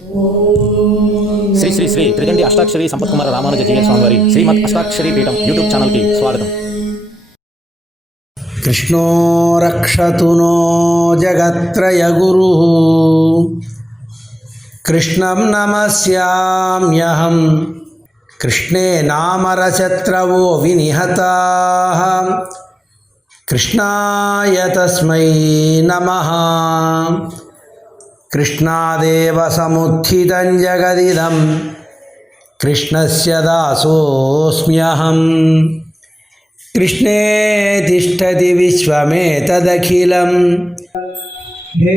శ్రీ శ్రీ శ్రీ త్రిదండి అష్టాక్షరి సంపత్ కుమార Ramanuja GN స్వామివారి శ్రీమద్ అష్టాక్షరి పీఠం YouTube ఛానల్కి స్వాగతం. కృష్ణో రక్షతు నో జగత్రయగురుః కృష్ణం నమస్యామ్యహం కృష్ణే నామరశత్రవో వినిహతాః కృష్ణాయ తస్మై నమః. కృష్ణాదేవ సముత్థితం జగదిదం కృష్ణస్య దాసోస్మ్యహం. కృష్ణే తిష్టతి విశ్వమేతదఖిలం. హే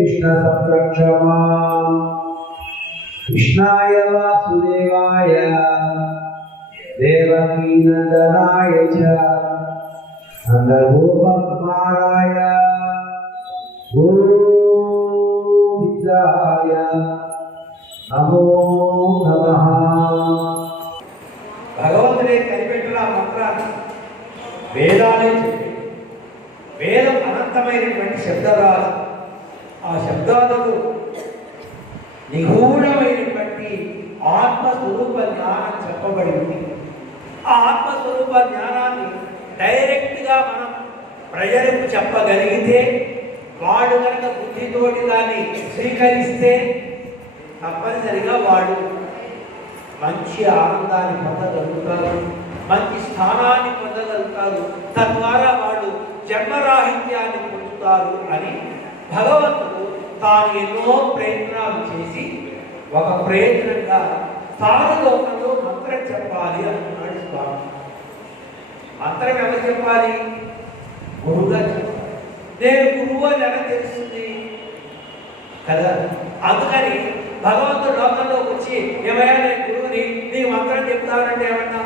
కృష్ణ సంరక్ష మాం. కృష్ణాయ వాసుదేవాయ దేవకీ నందనాయ చ నందగోపకుమారాయ గోవిందాయ నమో నమః. భగవంతుడే కనిపెట్టిన మంత్రాన్ని వేదాలే చెప్పి వేదం అనంతమైనటువంటి శబ్దరాలు, ఆ శబ్దాలకు నిగూఢమైనటువంటి ఆత్మస్వరూప జ్ఞానం చెప్పబడింది. ఆ ఆత్మస్వరూప జ్ఞానాన్ని డైరెక్ట్గా మనం ప్రజలకు చెప్పగలిగితే, వాడు కనుక బుద్ధితోటి దాన్ని స్వీకరిస్తే తప్పనిసరిగా వాడు మంచి ఆనందాన్ని పొందగలుగుతారు, మంచి స్థానాన్ని పొందగలుగుతారు, తద్వారా వాళ్ళు జన్మరాహిత్యాన్ని పొందుతారు అని భగవంతుడు తాను ఎన్నో ప్రయత్నాలు చేసి ఒక ప్రయత్నంగా తాను లోకంలో మంత్రం చెప్పాలి అంటున్నాడు స్వామి. మంత్రం ఎవరు చెప్పాలి? గురువుగా చెప్పాలి. నేను గురువు అని ఎలా తెలుస్తుంది కదా? అందుకని భగవంతుడు లోకంలోకి వచ్చి ఏమయ్యా నేను గురువుని, నీకు మంత్రం చెప్తానంటే ఏమన్నా,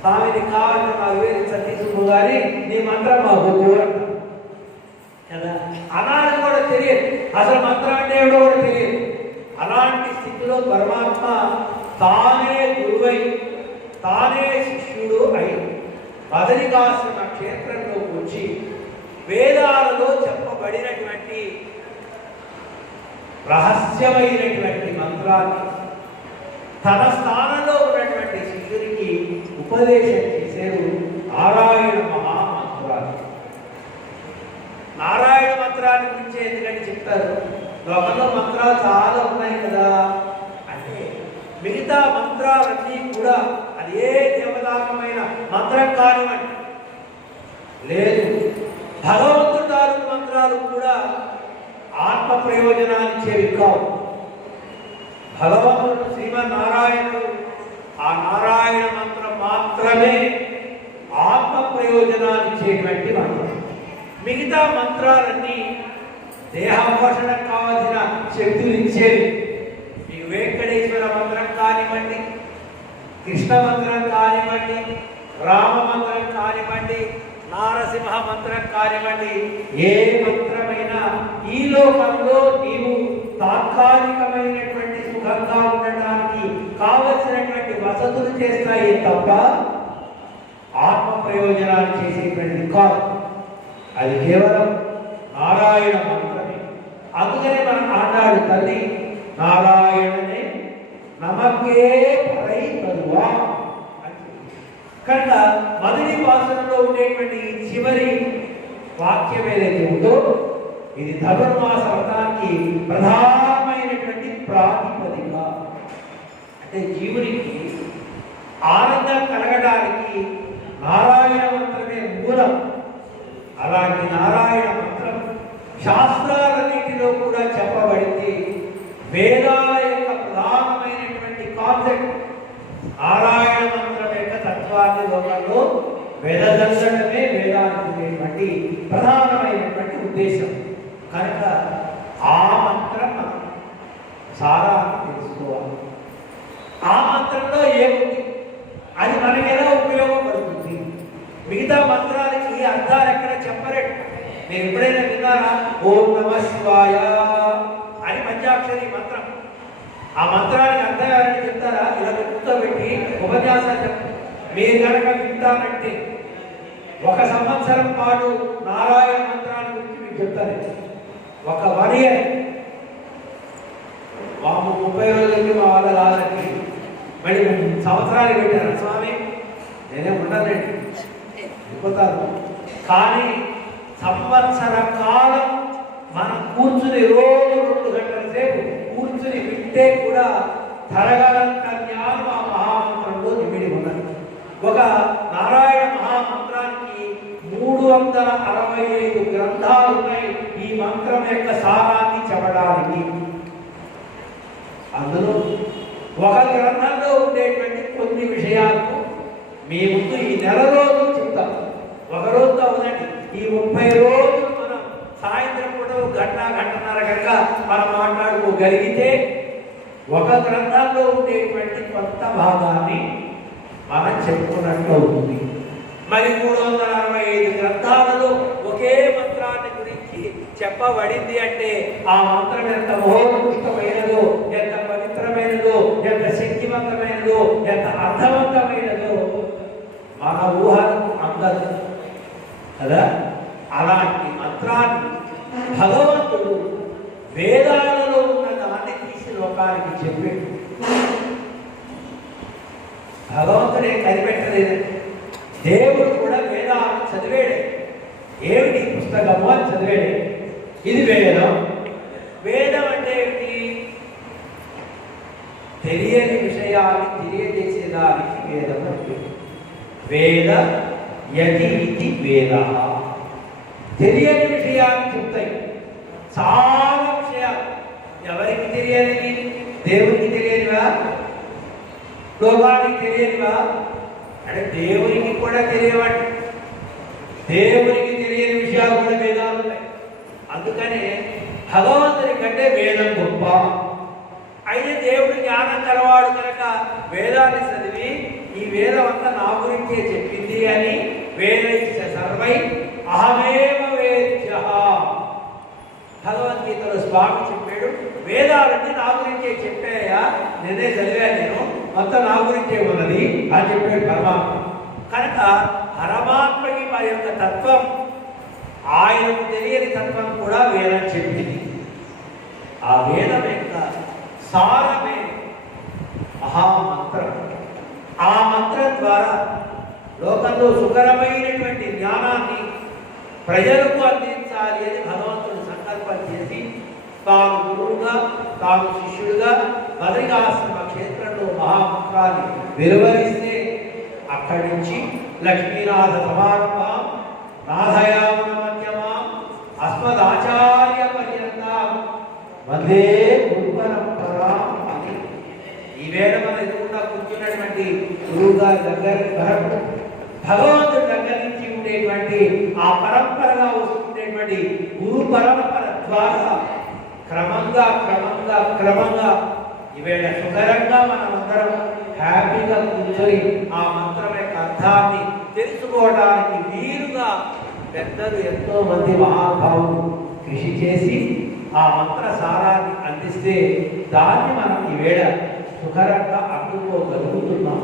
స్వామి నీకు కావాలంటే మా వేరు తీసుకు కానీ నీ మంత్రం మా గురువు కదా అనాలి కూడా తెలియదు, అసలు మంత్రం అంటే ఏమిటో కూడా తెలియదు. అలాంటి స్థితిలో పరమాత్మ తానే గురువై తానే శిష్యుడు అయి బదరికాశ్రమ క్షేత్రంలోకి వచ్చి వేదాలలో చెప్పబడినటువంటి రహస్యమైనటువంటి మంత్రాన్ని తన స్థానంలో ఉన్నటువంటి శిష్యునికి ఉపదేశం చేశారు. నారాయణ మహామంత్రాలు. నారాయణ మంత్రాన్ని గురించి ఎందుకంటే చెప్తారు, లోకంలో మంత్రాలు చాలా ఉన్నాయి కదా అంటే మిగతా మంత్రాలన్నీ కూడా అది ఏ దేవదాకమైన మంత్రం కానివ్వండి, లేదు భగవంతుడు తాలూకు మంత్రాలు కూడా ఆత్మ ప్రయోజనాన్నిచ్చేవి కావు. భగవంతుడు శ్రీమన్నారాయణుడు ఆ నారాయణ మంత్రం మాత్రమే ఆత్మ ప్రయోజనాన్నిచ్చేటువంటి మంత్రం. మిగతా మంత్రాలన్నీ దేహపోషణకు కావాల్సిన శక్తులు ఇచ్చేవి. మీకు వెంకటేశ్వర మంత్రం కానివ్వండి, కృష్ణ మంత్రం కానివ్వండి, రామ మంత్రం కానివ్వండి, నారసింహ మంత్రం కానివ్వండి, ఏ మంత్రమైనా ఈ లోకంలో నీవు తాత్కాలికమైనటువంటి సుఖంగా ఉండడానికి కావలసినటువంటి వసతులు చేస్తాయి తప్ప ఆత్మ ప్రయోజనాలు చేసేటువంటి కాదు. అది కేవలం నారాయణ మంత్రమే. అందుకనే మనం ఆనాడు తల్లి నారాయణనే నమకే పరై కరువా కనుక మొదటి పాసనలో ఉండేటువంటి చివరి వాక్యం ఏదైతే ఉందో ఇది ధనుర్మాస వ్రతానికి ప్రధానమైనటువంటి ప్రాతిపదిక. అంటే జీవునికి ఆనందం కలగడానికి నారాయణ మంత్రమే మూలం. అలాంటి నారాయణ మంత్రం శాస్త్రాలన్నింటిలో కూడా చెప్పబడింది. వేదాల యొక్క ప్రధానమైనటువంటి కాన్సెప్ట్ నారాయణ మంత్రం యొక్క తత్వాన్ని లోకంలో వెదజల్లడమే వేదానికి ఉండేటువంటి ప్రధానమైనటువంటి ఉద్దేశం. కనుక ఆ మంత్రం మనం చాలా తెలుసుకోవాలి. ఆ మంత్రంలో ఏముంది, అది మనకి ఎలా ఉపయోగపడుతుంది. మిగతా మంత్రాలకి అర్థాలు ఎక్కడ చెప్పలేడు. మీరు ఎప్పుడైనా విన్నారా? ఓం నమ శివాయ అని పంచాక్షరి మంత్రం. ఆ మంత్రానికి అర్థం ఎవరైనా చెప్తారా? ఇలా కూర్చోబెట్టి ఉపన్యాసాలు చెప్తారు. మీరు కనుక వింటానంటే 1 సంవత్సరం పాటు నారాయణ మంత్రాన్ని గురించి మీకు చెప్తాను. ఒక 1 year వాము 30 రోజులకి మా వాళ్ళ రాళ్ళకి మళ్ళీ సంవత్సరాలు పెట్టారు స్వామి, నేనే ఉండలేండి వెళ్ళిపోతాను. కానీ సంవత్సర కాలం మనం కూర్చుని రోజు 2 గంటల సేపు కూర్చుని వింటే కూడా తరగలంత జ్ఞానం ఆ మహామంత్రంలో నిమిడి ఉన్నది. ఒక నారాయణ మహామంత్రానికి 365 గ్రంథాలు ఉన్నాయి ఈ మంత్రం యొక్క సారాన్ని చెప్పడానికి. అందులో ఒక గ్రంథంలో ఉండేటువంటి కొన్ని విషయాలను మీ ముందు ఈ నెల రోజులు చెప్తాం. ఒక రోజు అవునండి, ఈ 30 రోజులు మనం సాయంత్రం పూట గంటన్నర కనుక మనం మాట్లాడుకోగలిగితే ఒక గ్రంథంలో ఉండేటువంటి కొత్త భాగాన్ని మనం చెప్పుకున్నట్లు అవుతుంది. మరి 365 గ్రంథాలలో ఒకే మంత్రాన్ని గురించి చెప్పబడింది అంటే ఆ మంత్రం ఎంత మహోత్కృష్టమైనదో, ఎంత పవిత్రమైనదో, ఎంత శక్తివంతమైనదో, ఎంత అర్థవంతమైనదో మన ఊహకు అందదు కదా. అలాంటి మంత్రాన్ని భగవంతుడు వేదాలలో ఉన్న దాన్ని తీసి లోకానికి చెప్పాడు. భగవంతుడే కనిపెట్టలేదండి, దేవుడు కూడా వేదాలను చదివాడే. ఏమిటి పుస్తకము అని చదివాడే. ఇది వేదం. వేదం అంటే ఏమిటి? తెలియని విషయాన్ని తెలియజేసేదానికి వేదం అంటే. వేద యతి ఇది వేద. తెలియని విషయాన్ని చెప్తాయి, చాలా విషయాలు. ఎవరికి తెలియనివి? దేవునికి తెలియనివా? లోకానికి తెలియనివా? అంటే దేవునికి కూడా తెలియవండి. దేవునికి తెలియని విషయాలు కూడా వేదాలు ఉన్నాయి. అందుకనే భగవంతుని కంటే వేదం గొప్ప. అయితే దేవుడు జ్ఞానం కలవాడు కనుక వేదాన్ని చదివి ఈ వేదం అంతా నా గురించే చెప్పింది అని వేదైశ్చ సర్వై అహమేవ వేద్య. భగవద్గీతలో స్వామి చెప్పాడు, వేదాలన్నీ నా గురించే చెప్పాయా, నేనే చదివాను, నేను మొత్తం నా గురించే ఉన్నది అని చెప్పాడు పరమాత్మ. కనుక పరమాత్మకి మరి యొక్క తత్వం, ఆయనకు తెలియని తత్వం కూడా వేదం చెప్పింది. ఆ వేదం యొక్క సారమే మహామంత్రం. ఆ మంత్రం ద్వారా లోకంలో సుకరమైనటువంటి జ్ఞానాన్ని ప్రజలకు అందించాలి అని భగవంతుడు సంకల్పం చేసి తాను గురువుగా, తాను శిష్యుడుగా బదరికాశ్రమ క్షేత్రంలో మహామంత్రాన్ని వెలువరిస్తే అక్కడి నుంచి లక్ష్మీనాథ సమారంభం, నాథయామన మధ్యమం, అస్మదాచార్య పర్యంతం వందే గురు పరంపరాం అని ఈ వేళ మన ఎదురుకుండా కూర్చున్నటువంటి గురువు గారి దగ్గరికి వరకు భగవంతుడి దగ్గర నుంచి ఉండేటువంటి ఆ పరంపరగా వస్తుండేటువంటి గురు పరంపర ద్వారా క్రమంగా క్రమంగా క్రమంగా ఈవేళ సుఖరంగా మనమందరం హ్యాపీగా కూర్చొని ఆ మంత్రం యొక్క అర్థాన్ని తెలుసుకోవడానికి వీలుగా పెద్దలు ఎంతో మంది మహాభావులు కృషి చేసి ఆ మంత్ర సారాన్ని అందిస్తే దాన్ని మనం ఈవేళ సుఖరంగా అందుకోగలుగుతున్నాం.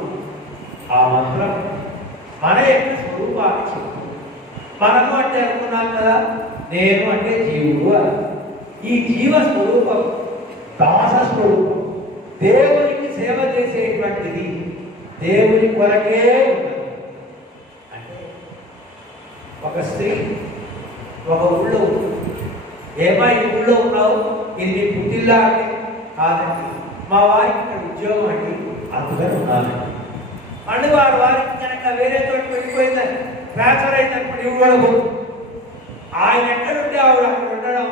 ఆ మంత్రం మన యొక్క స్వరూపాన్ని చెప్తుంది. మనము అంటే అనుకున్నాం కదా, నేను అంటే జీవుడు అని. ఈ జీవ స్వరూపం దాస స్వరూపం, దేవునికి సేవ చేసేటువంటిది, దేవుని కొరకే ఉన్నది. అంటే ఒక స్త్రీ ఒక ఊళ్ళో ఏమా ఈ ఊళ్ళో ఉన్నావు, ఇది నీ పుట్టిల్లా అంటే కాదండి, మా వారికి ఇక్కడ ఉద్యోగం అండి, అందుకని ఉన్నానండి. మళ్ళీ వారికి కనుక వేరే చోటు వెళ్ళిపోయిందని ట్రాన్స్ఫర్ అయినప్పుడు ఇవ్వడము, ఆయన ఎక్కడుంటే ఆవిడ అక్కడ ఉండడం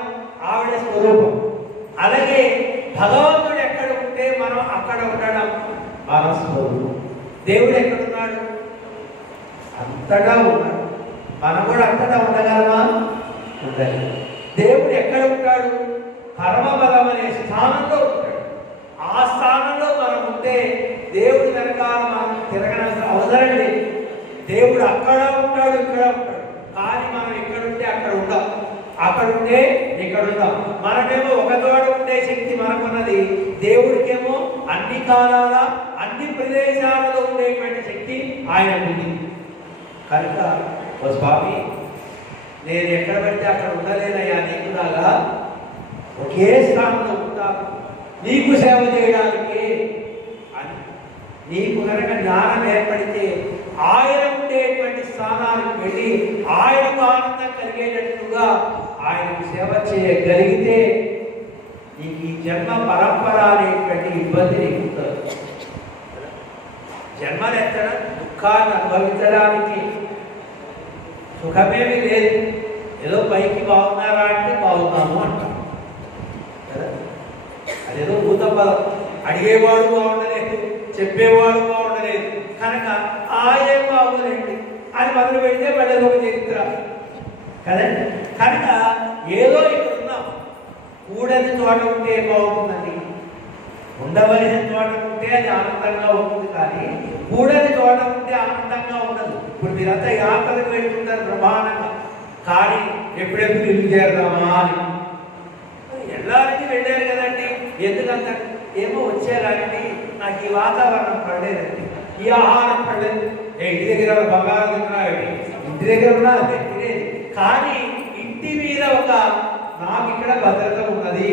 ఆవిడ స్వరూపం. అలాగే భగవంతుడు ఎక్కడ ఉంటే మనం అక్కడ ఉండడం మన స్వరూపం. దేవుడు ఎక్కడున్నాడు? అంతటా ఉన్నాడు. మనం కూడా అంతటా ఉండగలమా? ఉండలేదు. దేవుడు ఎక్కడ ఉంటాడు? పరమబలం అనే స్థానంలో ఉంటాడు. ఆ స్థానంలో మనం ఉంటే దేవుడి వెనకాల మనం తిరగడానికి అవసరం లేదు. దేవుడు అక్కడ ఉంటాడు, ఇక్కడ ఉంటాడు. కానీ మనం ఎక్కడుంటే అక్కడ ఉండాలి, అక్కడుంటే ఇక్కడ ఉండాలి. మనమేమో ఒక చోట ఉండే శక్తి మనకున్నది, దేవుడికేమో అన్ని కాలాల అన్ని ప్రదేశాలలో ఉండేటువంటి శక్తి ఆయనకు ఉంది. కనుక ఓ స్వామి, నేను ఎక్కడ పడితే అక్కడ ఉండలేనయ్యా, నీకులాగా ఒకే స్థానంలో ఉంటాను, నీకు సేవ చేయడానికి అని. నీకు కనుక జ్ఞానం ఏర్పడితే ఆయన ఉండేటువంటి స్థానానికి వెళ్ళి ఆయనకు ఆనందం కలిగేటట్టుగా ఆయనకు సేవ చేయగలిగితే నీకు ఈ జన్మ పరంపర అనేటువంటి ఇబ్బంది నీకు ఉంటుంది. జన్మనెత్తడం దుఃఖాన్ని అనుభవించడానికి, సుఖమేమీ లేదు. ఏదో పైకి బాగున్నారా అంటే బాగున్నాము అంటాం కదా. అదేదో భూత పదం. అడిగేవాడు బాగుండలేదు, చెప్పేవాడు బాగుండలేదు, కనుక ఆయే బాగుండండి అని మొదలు పెడితే మళ్ళీ ఒక చరిత్ర కదండి. కనుక ఏదో ఇక్కడ ఉన్నాం. కూడని చోట ఉంటే బాగుంటుందండి, ఉండవలసిన చోట ఉంటే అది ఆనందంగా ఉంటుంది, కానీ కూడని చోట ఉంటే ఆనందంగా ఉండదు. ఇప్పుడు మీరంతా యాత్రకు వెళ్తుంటారు బ్రహ్మాండంగా, కానీ ఎప్పుడెప్పుడు ఇల్లు చేరదామా అని. వెళ్ళాలని వెళ్ళారు కదండి, ఎందుకంత ఏమో వచ్చారండి, నాకు ఈ వాతావరణం పడలేదండి, ఈ ఆహారం పడలేదు. ఇంటి దగ్గర బంగారం తిన్నాయండి, ఇంటి దగ్గర కూడా అదే తినేది, కానీ ఇంటి మీద ఒక నాకు ఇక్కడ భద్రత ఉన్నది,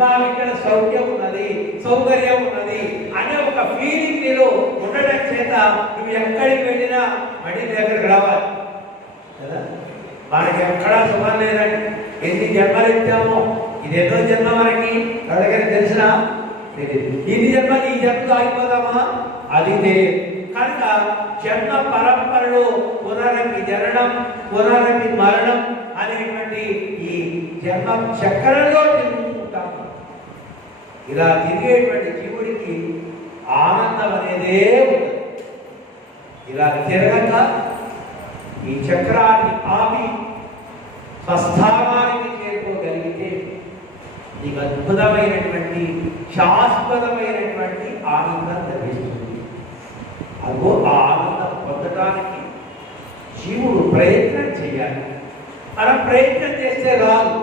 నాకు ఇక్కడ సౌఖ్యం ఉన్నది, సౌకర్యం ఉన్నది అనే ఒక ఫీలింగ్ నీలో ఉండడం చేత నువ్వు ఎక్కడికి వెళ్ళినా మళ్ళీ దగ్గరకు రావాలి కదా. మనకి ఎక్కడా సుఖం లేదండి. ఎన్ని జన్మలు ఇచ్చామో, ఇది ఎన్నో జన్మ మనకి ఎవరికైనా తెలిసినా తెలియదు. ఇన్ని జన్మలు ఈ జన్మతో ఆగిపోదామా, అది తెలియదు. కనుక జన్మ పరంపరలో పునరపి జననం పునరపి మరణం అనేటువంటి ఈ జన్మ చక్రంలో తిరుగుతుంటాం. ఇలా తిరిగేటువంటి జీవుడికి ఆనందం అనేదే ఉండదు. ఇలా తిరగక ఈ చక్రాన్ని ఆపి స్వస్థానానికి చేరుకోగలిగితే నీకు అద్భుతమైనటువంటి శాశ్వతమైనటువంటి ఆనందం లభిస్తుంది. అదో ఆ ఆనందం పొందడానికి జీవుడు ప్రయత్నం చేయాలి. మనం ప్రయత్నం చేస్తే రాదు,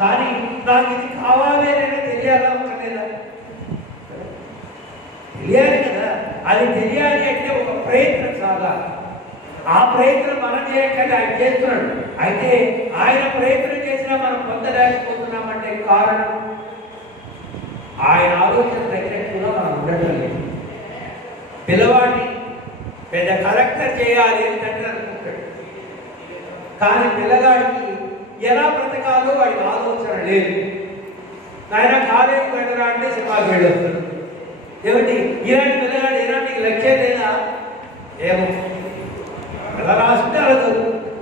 కానీ నాకు ఇది కావాలి అనేది తెలియాలా ఒకటేదా? తెలియాలి కదా. అది తెలియాలి అంటే ఒక ప్రయత్నం సాగాలి. ఆ ప్రయత్నం మనం చేయకండి, ఆయన చేస్తున్నాడు. అయితే ఆయన ప్రయత్నం చేసినా మనం పొందలేకపోతున్నామంటే కారణం ఆయన ఆలోచన తగినట్టుగా మనం ఉండటం లేదు. పిల్లవాడిని పెద్ద కలెక్టర్ చేయాలి అని తండ్రి అనుకుంటాడు, కానీ పిల్లగాడికి ఎలా బ్రతకాలో వాడికి ఆలోచన లేదు. ఆయన కాలేజీ వెళ్ళరా అంటే సినిమాకి వెళ్ళొస్తాడు. ఏమండి ఇలాంటి పిల్లగాడు ఇలాంటి లక్ష్యం లేదా? ఏమో ఎలా రాసుంటే అలా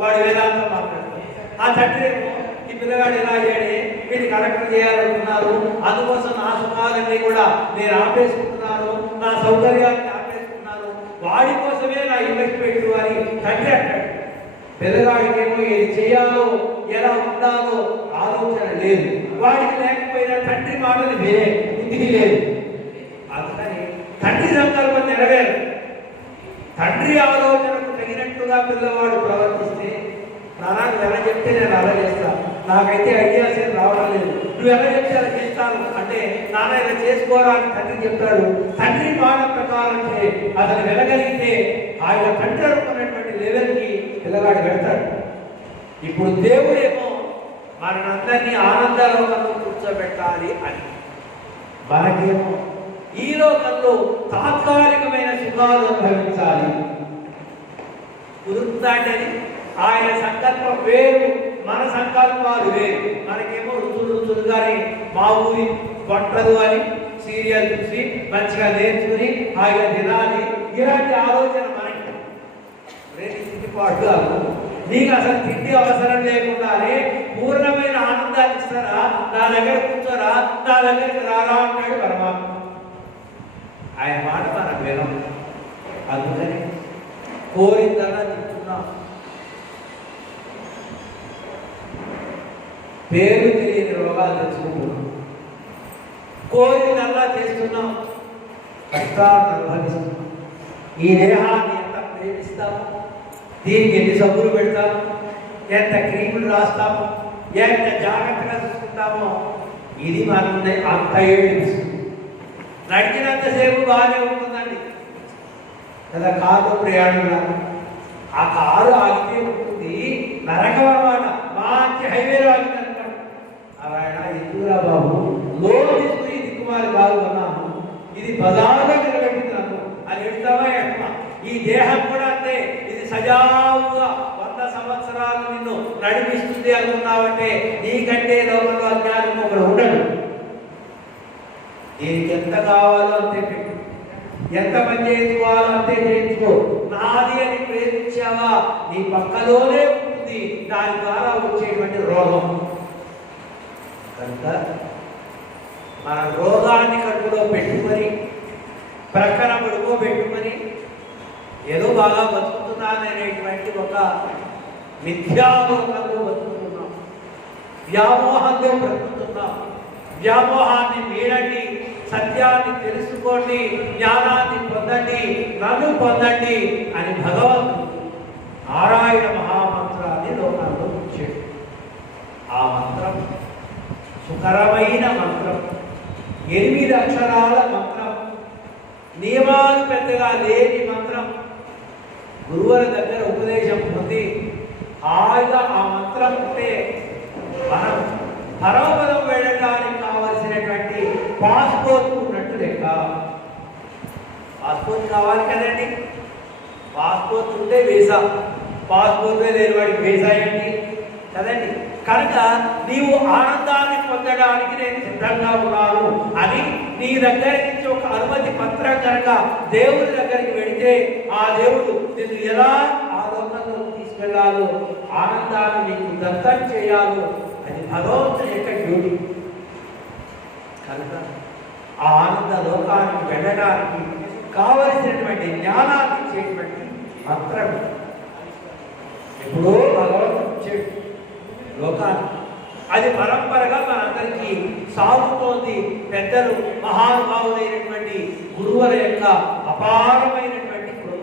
వాడు వేదాంతం మాట్లాడతాడు. ఆ తండ్రి ఏమో ఈ పిల్లగాడు ఎలా అయ్యాడే, వీడిని కలెక్టర్ చేయాలనుకున్నారు, అందుకోసం నా సుఖాలన్నీ కూడా నేను ఆపేసుకుంటున్నాను, నా సౌకర్యాన్ని ఆపేసుకున్నాను, వాడి కోసమే నా ఇన్వెస్ట్మెంట్ అని తండ్రి అంటాడు. పిల్లగాడికేమో ఏది చేయాలో ఎలా ఉండాలో ఆలోచన లేదు. వాడికి లేకపోయినా తండ్రి మాటలు వేరే ఇంటికి లేదు. అందుకని తండ్రి సంకల్పం నెరవేరు. తండ్రి ఆలోచనకు తగినట్టుగా పిల్లవాడు ప్రవర్తిస్తే, నాన్నకు ఎలా చెప్తే నేను అలా చేస్తాను, నాకైతే ఐడియాస్ ఏం రావడం లేదు, నువ్వు ఎలా చెప్తే అలా చేస్తాను అంటే నాన్న ఇలా చేసుకోరా అని తండ్రి చెప్తాడు. తండ్రి మాట ప్రకారం అతను వెళ్ళగలిగితే ఆయన తండ్రి అనుకున్నటువంటి లెవెల్కి పిల్లగాడు వెళ్తాడు. ఇప్పుడు దేవుడేమో మనందరినీ ఆనందలోకంలో కూర్చోబెట్టాలి అని, మనకేమో ఈ లోకంలో తాత్కాలికమైన సుఖాలు అనుభవించాలి కుదురుతాడని ఆయన సంకల్పం వేరు, మన సంకల్పాలు వేరు. మనకేమో రుచులుగానే మా ఊరి వంటలు అని సీరియల్ చూసి మంచిగా నేర్చుకుని హాయిగా తినాలి, ఇలాంటి ఆలోచన మనకి పాటు. నీకు అసలు తిండి అవసరం లేకుండానే పూర్ణమైన ఆనందాన్ని ఇస్తారా, నా దగ్గర కూర్చోరా, నా దగ్గరికి రారా అంటాడు పరమాత్మ. ఆయన మాట మనం వినం. అందుకని కోరిందల్లా తింటున్నాం, పేరు తెలియని రోగాలు తెచ్చుకుంటున్నాం, కోరిందల్లా చేస్తున్నాం, కష్టాన్ని అనుభవిస్తున్నాం. ఈ దేహాన్ని ఎంత ప్రేమిస్తాము, దీనికి ఎన్ని సబ్బులు పెడతాము, ఎంత క్రీములు రాస్తాము, ఎంత జాగ్రత్తగా చూసుకుంటామో ఇది మనం అంత ఏడిపిస్తుంది. నడిచినంతసేపు బాగానే ఉంటుందండి కదా, కారు ప్రయాణం. ఆ కారు ఆగితే ఉంటుంది నరకం అన్నమాట. మంచి హైవేలో ఆగిందనుకోండి, ఆయన ఎందుకురా బాబు లోన్ తీసుకుని కుమారి కాదు అన్నాను, ఇది బజారుగా నిలబెట్టినాను అని ఎడతావా ఎట్లా? ఈ దేహం కూడా అంతే, ఇది సజావుగా 100 సంవత్సరాలు నిన్ను నడిపిస్తుంది అనుకున్నావంటే నీకంటే లోకంలో అజ్ఞానం ఒకడు ఉండడు. దీనికి ఎంత కావాలో అంతే పెట్టు, ఎంత పని చేయించుకోవాలో అంతే చేయించుకో. నాది అని ప్రేమించావా నీ పక్కలోనే ఉంటుంది దాని ద్వారా వచ్చేటువంటి రోగం. కనుక మన రోగాన్ని కడుపులో పెట్టుకొని ప్రక్కన పడుకోబెట్టుకొని ఏదో బాగా బతుకుతున్నాననేటువంటి ఒక మిథ్యాలోకంలో బతుకుతున్నాం, వ్యామోహంలో బ్రతుకుతున్నాం. వ్యామోహాన్ని వీడండి, సత్యాన్ని తెలుసుకోండి, జ్ఞానాన్ని పొందండి, నన్ను పొందండి అని భగవంతుడు నారాయణ మహామంత్రాన్ని లోకంలో ఇచ్చాడు. ఆ మంత్రం సుకరమైన మంత్రం, 8 అక్షరాల మంత్రం, నియమాలు పెద్దగా లేని మంత్రం. గురువుల దగ్గర ఉపదేశం పొంది హాయిగా ఆ మంత్రం ఉంటే మనం పరమపదం వెళ్ళడానికి కావలసినటువంటి పాస్పోర్ట్ ఉన్నట్టు లెక్క. పాస్పోర్ట్ కావాలి కదండి, పాస్పోర్ట్ ఉంటే వీసా, పాస్పోర్ట్ లేని వాడికి వీసా ఏంటి కదండి. కనుక నీవు ఆనందాన్ని పొందడానికి నేను సిద్ధంగా ఉన్నాను అని నీ దగ్గర నుంచి ఒక అనుమతి పత్రం కనుక దేవుడి దగ్గరికి వెళితే ఆ దేవుడు నిన్ను ఎలా ఆ లోకంలో తీసుకెళ్లాలో, ఆనందాన్ని నీకు దత్తం చేయాలో అది భగవంతుని యొక్క డ్యూటీ. కనుక ఆ ఆనంద లోకానికి వెళ్ళడానికి కావలసినటువంటి జ్ఞానాన్ని ఇచ్చేటువంటి మంత్రం ఎప్పుడో భగవంతుడు ఇచ్చాడు లోకానికి. అది పరంపరగా మనందరికీ సాగుతోంది. పెద్దలు మహానుభావులైనటువంటి గురువుల యొక్క అపారమైనటువంటి కృప.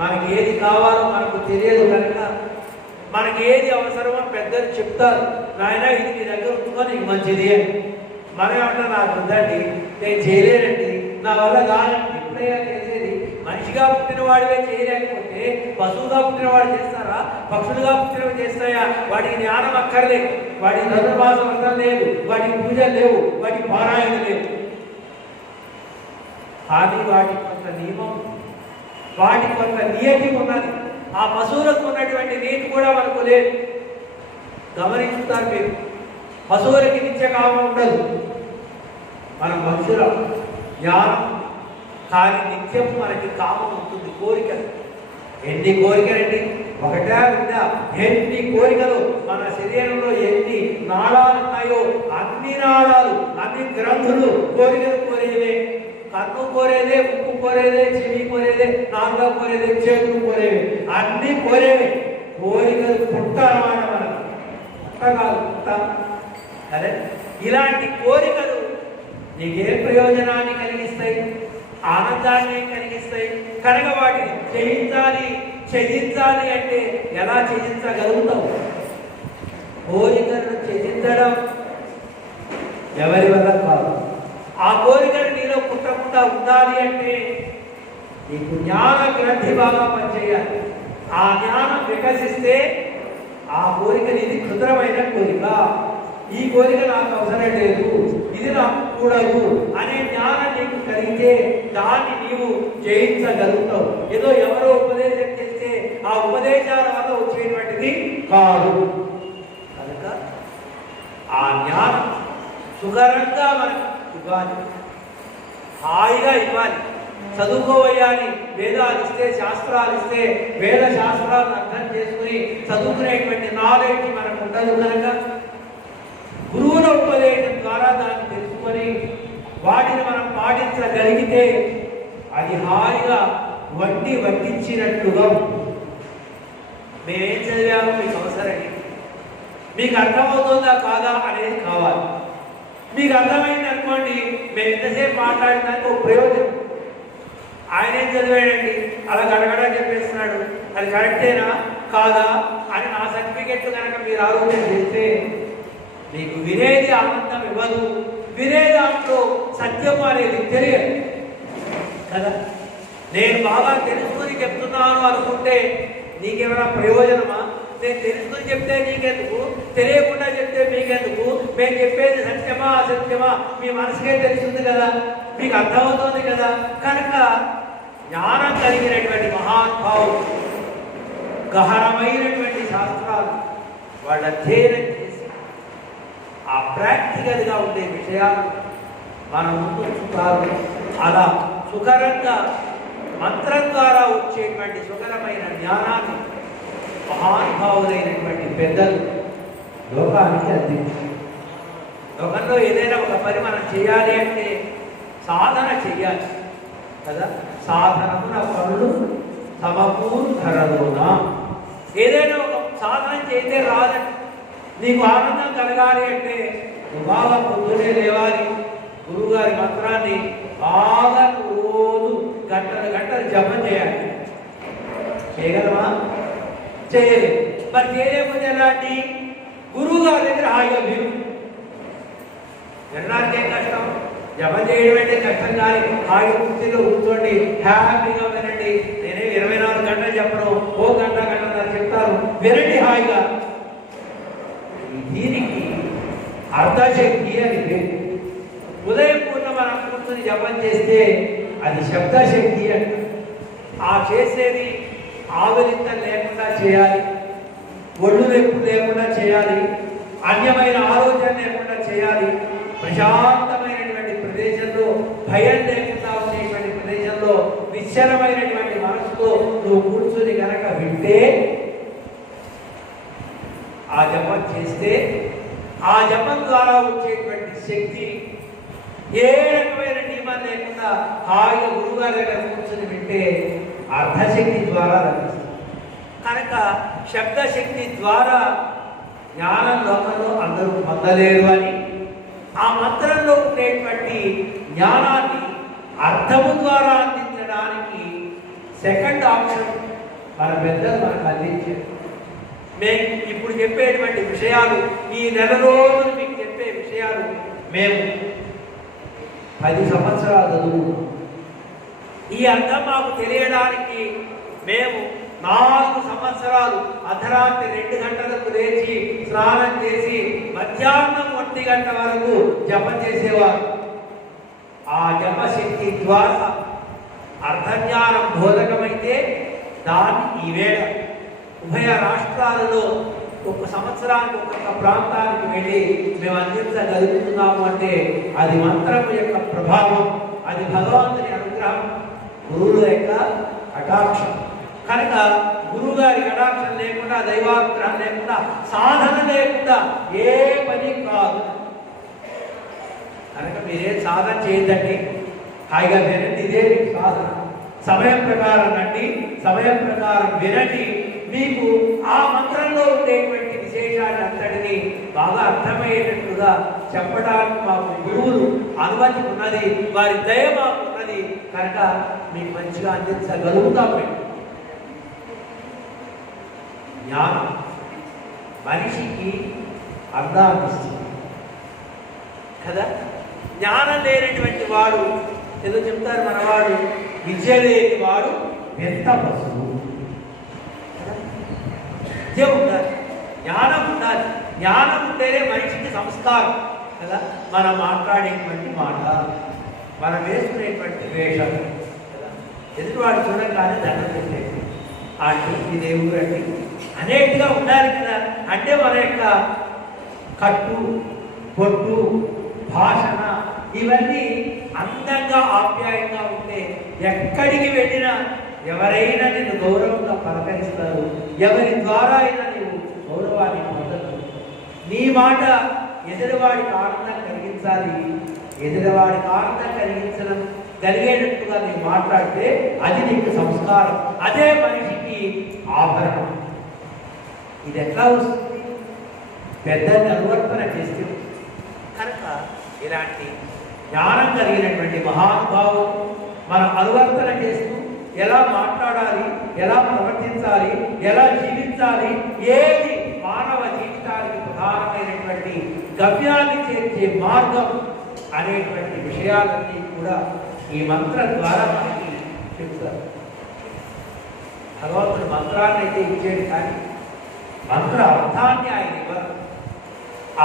మనకి ఏది కావాలో మనకు తెలియదు కనుక మనకి ఏది అవసరమో పెద్దలు చెప్తారు, నాయన ఇది నీ దగ్గర ఉంచుకో నీకు మంచిది అని. మనం అంటే నాకు ఉందండి, నేను చేయలేనండి, నా వల్ల కాదండి. ఎప్పుడైనా చేసేది మనిషిగా పుట్టిన వాడివే చేయలేకపోతే పశువుగా పుట్టిన వాడు చేస్తారా? పక్షులుగా పుట్టినవి చేస్తాయా? వాడికి జ్ఞానం అక్కర్లేదు, వాడికి ధనుర్మాసం అర్థం లేదు, వాటికి పూజలు లేవు, వాటికి పారాయణ లేవు. కానీ వాటికి కొంత నియమం, వాటికి కొంత నియతి ఉన్నది. ఆ పశువులకు ఉన్నటువంటి నీతి కూడా మనకు లేదు. గమనించుతారు మీరు, పశువులకి నిత్య కామం ఉండదు, మన మనుషుల జ్ఞానం కానీ నిత్యం మనకి కామం ఉంటుంది, కోరికలు. ఎన్ని కోరికలండి, ఒకటా ఉందా? ఎన్ని కోరికలు మన శరీరంలో ఎన్ని నాళాలు ఉన్నాయో అన్ని నాళాలు, అన్ని గ్రంథులు కోరికలు కోరేవే. కన్ను కోరేదే, ముక్కు కోరేదే, చెవి కోరేదే, నాలుక కోరేదే, చేతులు కోరేవే, అన్ని కోరేవే. కోరికలు పుట్టాలన్నమాట మనకి, పుట్టగాలు పుట్ట. అదే ఇలాంటి కోరికలు నీకేం ప్రయోజనాన్ని కలిగిస్తాయి? ఆనందాన్ని కలిగిస్తాయి. కనుక వాటిని త్యజించాలి అంటే ఎలా త్యజించగలుగుతావు? కోరికలను త్యజించడం ఎవరి వల్ల కాదు. ఆ కోరికలు నీలో పుట్టకుండా ఉండాలి అంటే నీకు జ్ఞాన గ్రంథి బాగా పనిచేయాలి. ఆ జ్ఞానం వికసిస్తే ఆ కోరిక ఇది కృత్రిమైన కోరిక, ఈ కోరిక నాకు అవసరం లేదు, ఇది నాకు కూడదు అనే జ్ఞానం నీకు కలిగితే దాన్ని నీవు జయించగలుగుతావు. ఏదో ఎవరో ఉపదేశం చేస్తే ఆ ఉపదేశాల వల్ల వచ్చేటువంటిది కాదు. కనుక ఆ జ్ఞానం సుకరంగా మనకు ఇవ్వాలి, హాయిగా ఇవ్వాలి. చదువుకోవయ్యాని వేదాలు ఇస్తే, శాస్త్రాలు ఇస్తే వేద శాస్త్రాలను అర్థం చేసుకుని చదువుకునేటువంటి నాలెడ్జ్ మనకు ఉండదు. కనుక గురువుల ఉపదేశం ద్వారా దాన్ని తెలుసుకొని వాటిని మనం పాటించగలిగితే అది హాయిగా వడ్డించినట్లుగా. మేమేం చదివామో మీకు అవసరం, మీకు అర్థమవుతుందా కాదా అనేది కావాలి. మీకు అర్థమైంది అనుకోండి, మేము ఎంతసేపు మాట్లాడడానికి ఒక ప్రయోజనం. ఆయన ఏం చదివాడండి, అలా గడగడ చెప్పేస్తున్నాడు, అది కరెక్టేనా కాదా అని నా సర్టిఫికెట్ కనుక మీరు ఆలోచన చేస్తే మీకు వినేది ఆనందం ఇవ్వదు, వినే దాంట్లో సత్యం అనేది తెలియదు కదా. నేను బాగా తెలుసుకుని చెప్తున్నాను అనుకుంటే నీకేమైనా ప్రయోజనమా? నేను తెలుసుకుని చెప్తే నీకెందుకు, తెలియకుండా చెప్తే మీకెందుకు? మేము చెప్పేది సత్యమా అసత్యమా మీ మనసుకే తెలుస్తుంది కదా, మీకు అర్థమవుతుంది కదా. కనుక జ్ఞానం కలిగినటువంటి మహానుభావులు గహనమైనటువంటి శాస్త్రాలు వాళ్ళ అధ్యయనం చేసి ఆ ప్రాక్టికల్గా ఉండే విషయాలు మన ముందు ఉంచుతారు. అలా సుకరంగా మంత్రం ద్వారా వచ్చేటువంటి సుకరమైన జ్ఞానాన్ని మహానుభావులైనటువంటి పెద్దలు లోకానికి అందించారు. లోకంలో ఏదైనా ఒక పని మనం చేయాలి అంటే సాధన చెయ్యాలి కదా. సాధనమున పనులు సమకూరు ధరలోన. ఏదైనా ఒక సాధన చేస్తే రాదండి. నీకు ఆనందం కలగాలి అంటే నువ్వు బాగా పొద్దునే లేవాలి, గురువుగారి మంత్రాన్ని బాగా రోజు గంటలు గంటలు జపం చేయాలి. చేయగలమా? చేయలేదు. మరి చేయలేకపోతే ఎలాంటి? గురువు గారి దగ్గర హాయిగా విను. వినడానికి ఏం కష్టం? జపం చేయడం అంటే కష్టం కానీ హాయి కుర్చీలో కూర్చోండి, హ్యాపీగా వినండి. నేనే 24 గంటలు చెప్పను, ఓ గంట గంటన్నర చెప్తాను, వినండి హాయిగా. దీనికి అర్థశక్తి అని పేరు. ఉదయం పూట మనం కూర్చొని జపం చేస్తే అది శబ్దశక్తి అంట. ఆ చేసేది ఆవలింతం లేకుండా చేయాలి, ఒళ్ళు నొప్పి లేకుండా చేయాలి, అన్యమైన ఆలోచన లేకుండా చేయాలి. ప్రశాంతమైనటువంటి ప్రదేశంలో, భయం లేకుండా ఉండేటువంటి ప్రదేశంలో, నిశ్చలమైనటువంటి మనసుతో నువ్వు కూర్చొని కనుక వింటే, ఆ జపం చేస్తే ఆ జపం ద్వారా వచ్చేటువంటి శక్తి ఏ రకమైన నియమం లేకుండా హాయిగా గురువుగారి దగ్గర కూర్చొని వింటే అర్థశక్తి ద్వారా లభిస్తుంది. కనుక శబ్దశక్తి ద్వారా జ్ఞానం లోకంలో అందరూ పొందలేరు అని ఆ మంత్రంలో ఉండేటువంటి జ్ఞానాన్ని అర్థము ద్వారా అందించడానికి సెకండ్ ఆప్షన్ మన పెద్దలు మనకు అందించారు. మేము ఇప్పుడు చెప్పేటువంటి విషయాలు, ఈ నెల రోజులు మీకు చెప్పే విషయాలు మేము 10 సంవత్సరాలు చదువుకున్నాం. ఈ అర్థం మాకు తెలియడానికి మేము 4 సంవత్సరాలు అర్ధరాత్రి 2 గంటలకు లేచి స్నానం చేసి మధ్యాహ్నం 1 గంట వరకు జపం చేసేవారు. ఆ జపశక్తి ద్వారా అర్థజ్ఞానం బోధకమైతే దాన్ని ఈవేళ ఉభయ రాష్ట్రాలలో ఒక సంవత్సరానికి ఒక్కొక్క ప్రాంతానికి వెళ్ళి మేము అందించగలుగుతున్నాము అంటే అది మంత్రం యొక్క ప్రభావం, అది భగవంతుని అనుగ్రహం, గురువుల యొక్క కటాక్షం. కనుక గురువు గారి కటాక్షం లేకుండా, దైవానుగ్రహం లేకుండా, సాధన లేకుండా ఏ పని కాదు. కనుక మీరేం సాధన చేయదండి, హాయిగా వినండి. ఇదే మీకు సాధన. సమయం ప్రకారం రండి, సమయం ప్రకారం వినండి. మీకు ఆ మంత్రంలో ఉండేటువంటి విశేషాన్ని అంతటిని బాగా అర్థమయ్యేటట్లుగా చెప్పడానికి మాకు గురువులు అనుమతి ఉన్నది, వారి దయ మాకు ఉన్నది. కనుక మీకు మంచిగా అందించగలుగుతాము. జ్ఞానం మనిషికి అర్థాన్ని ఇస్తుంది కదా. జ్ఞానం లేనటువంటి వాడు ఏదో చెప్తారు మనవాడు, విద్య లేని వాడు ఎంత పశువు. విద్య ఉండాలి, జ్ఞానం ఉండాలి. జ్ఞానం ఉంటేనే మనిషికి సంస్కారం కదా. మనం మాట్లాడేటువంటి మాట, మనం వేసుకునేటువంటి వేషం కదా. ఎదుటివాడు చూడగానే దండం పెట్టేది, ఆంటీ ఈ దేవుడు అండి అనేట్టుగా ఉండాలి కదా. అంటే మన యొక్క కట్టు, పొట్టు, భాషణ ఇవన్నీ అందంగా ఆప్యాయంగా ఉంటే ఎక్కడికి వెళ్ళినా ఎవరైనా నిన్ను గౌరవంగా పలకరిస్తారు. ఎవరి ద్వారా అయినా నీవు గౌరవాన్ని పొందగలవు. నీ మాట ఎదురువాడికి ఆనందం కలిగించాలి. ఎదురువాడికి ఆనందం కలిగించడం కలిగేటట్టుగా నీవు మాట్లాడితే అది నీకు సంస్కారం, అదే మనిషికి ఆభరణం. ఇది ఎట్లా వస్తుంది? పెద్దల్ని అనువర్తన చేస్తే. కనుక ఇలాంటి జ్ఞానం కలిగినటువంటి మహానుభావులు మనం అనువర్తన చేస్తూ ఎలా మాట్లాడాలి, ఎలా ప్రవర్తించాలి, ఎలా జీవించాలి, ఏది మానవ జీవితానికి ప్రధానమైనటువంటి గమ్యాన్ని చేర్చే మార్గం అనేటువంటి విషయాలన్నీ కూడా ఈ మంత్రం ద్వారా మనకి చెప్తారు. భగవంతుడు మంత్రాన్ని అయితే ఇచ్చేది, కానీ మంత్ర అర్థాన్ని ఆయన ఇవ్వరు.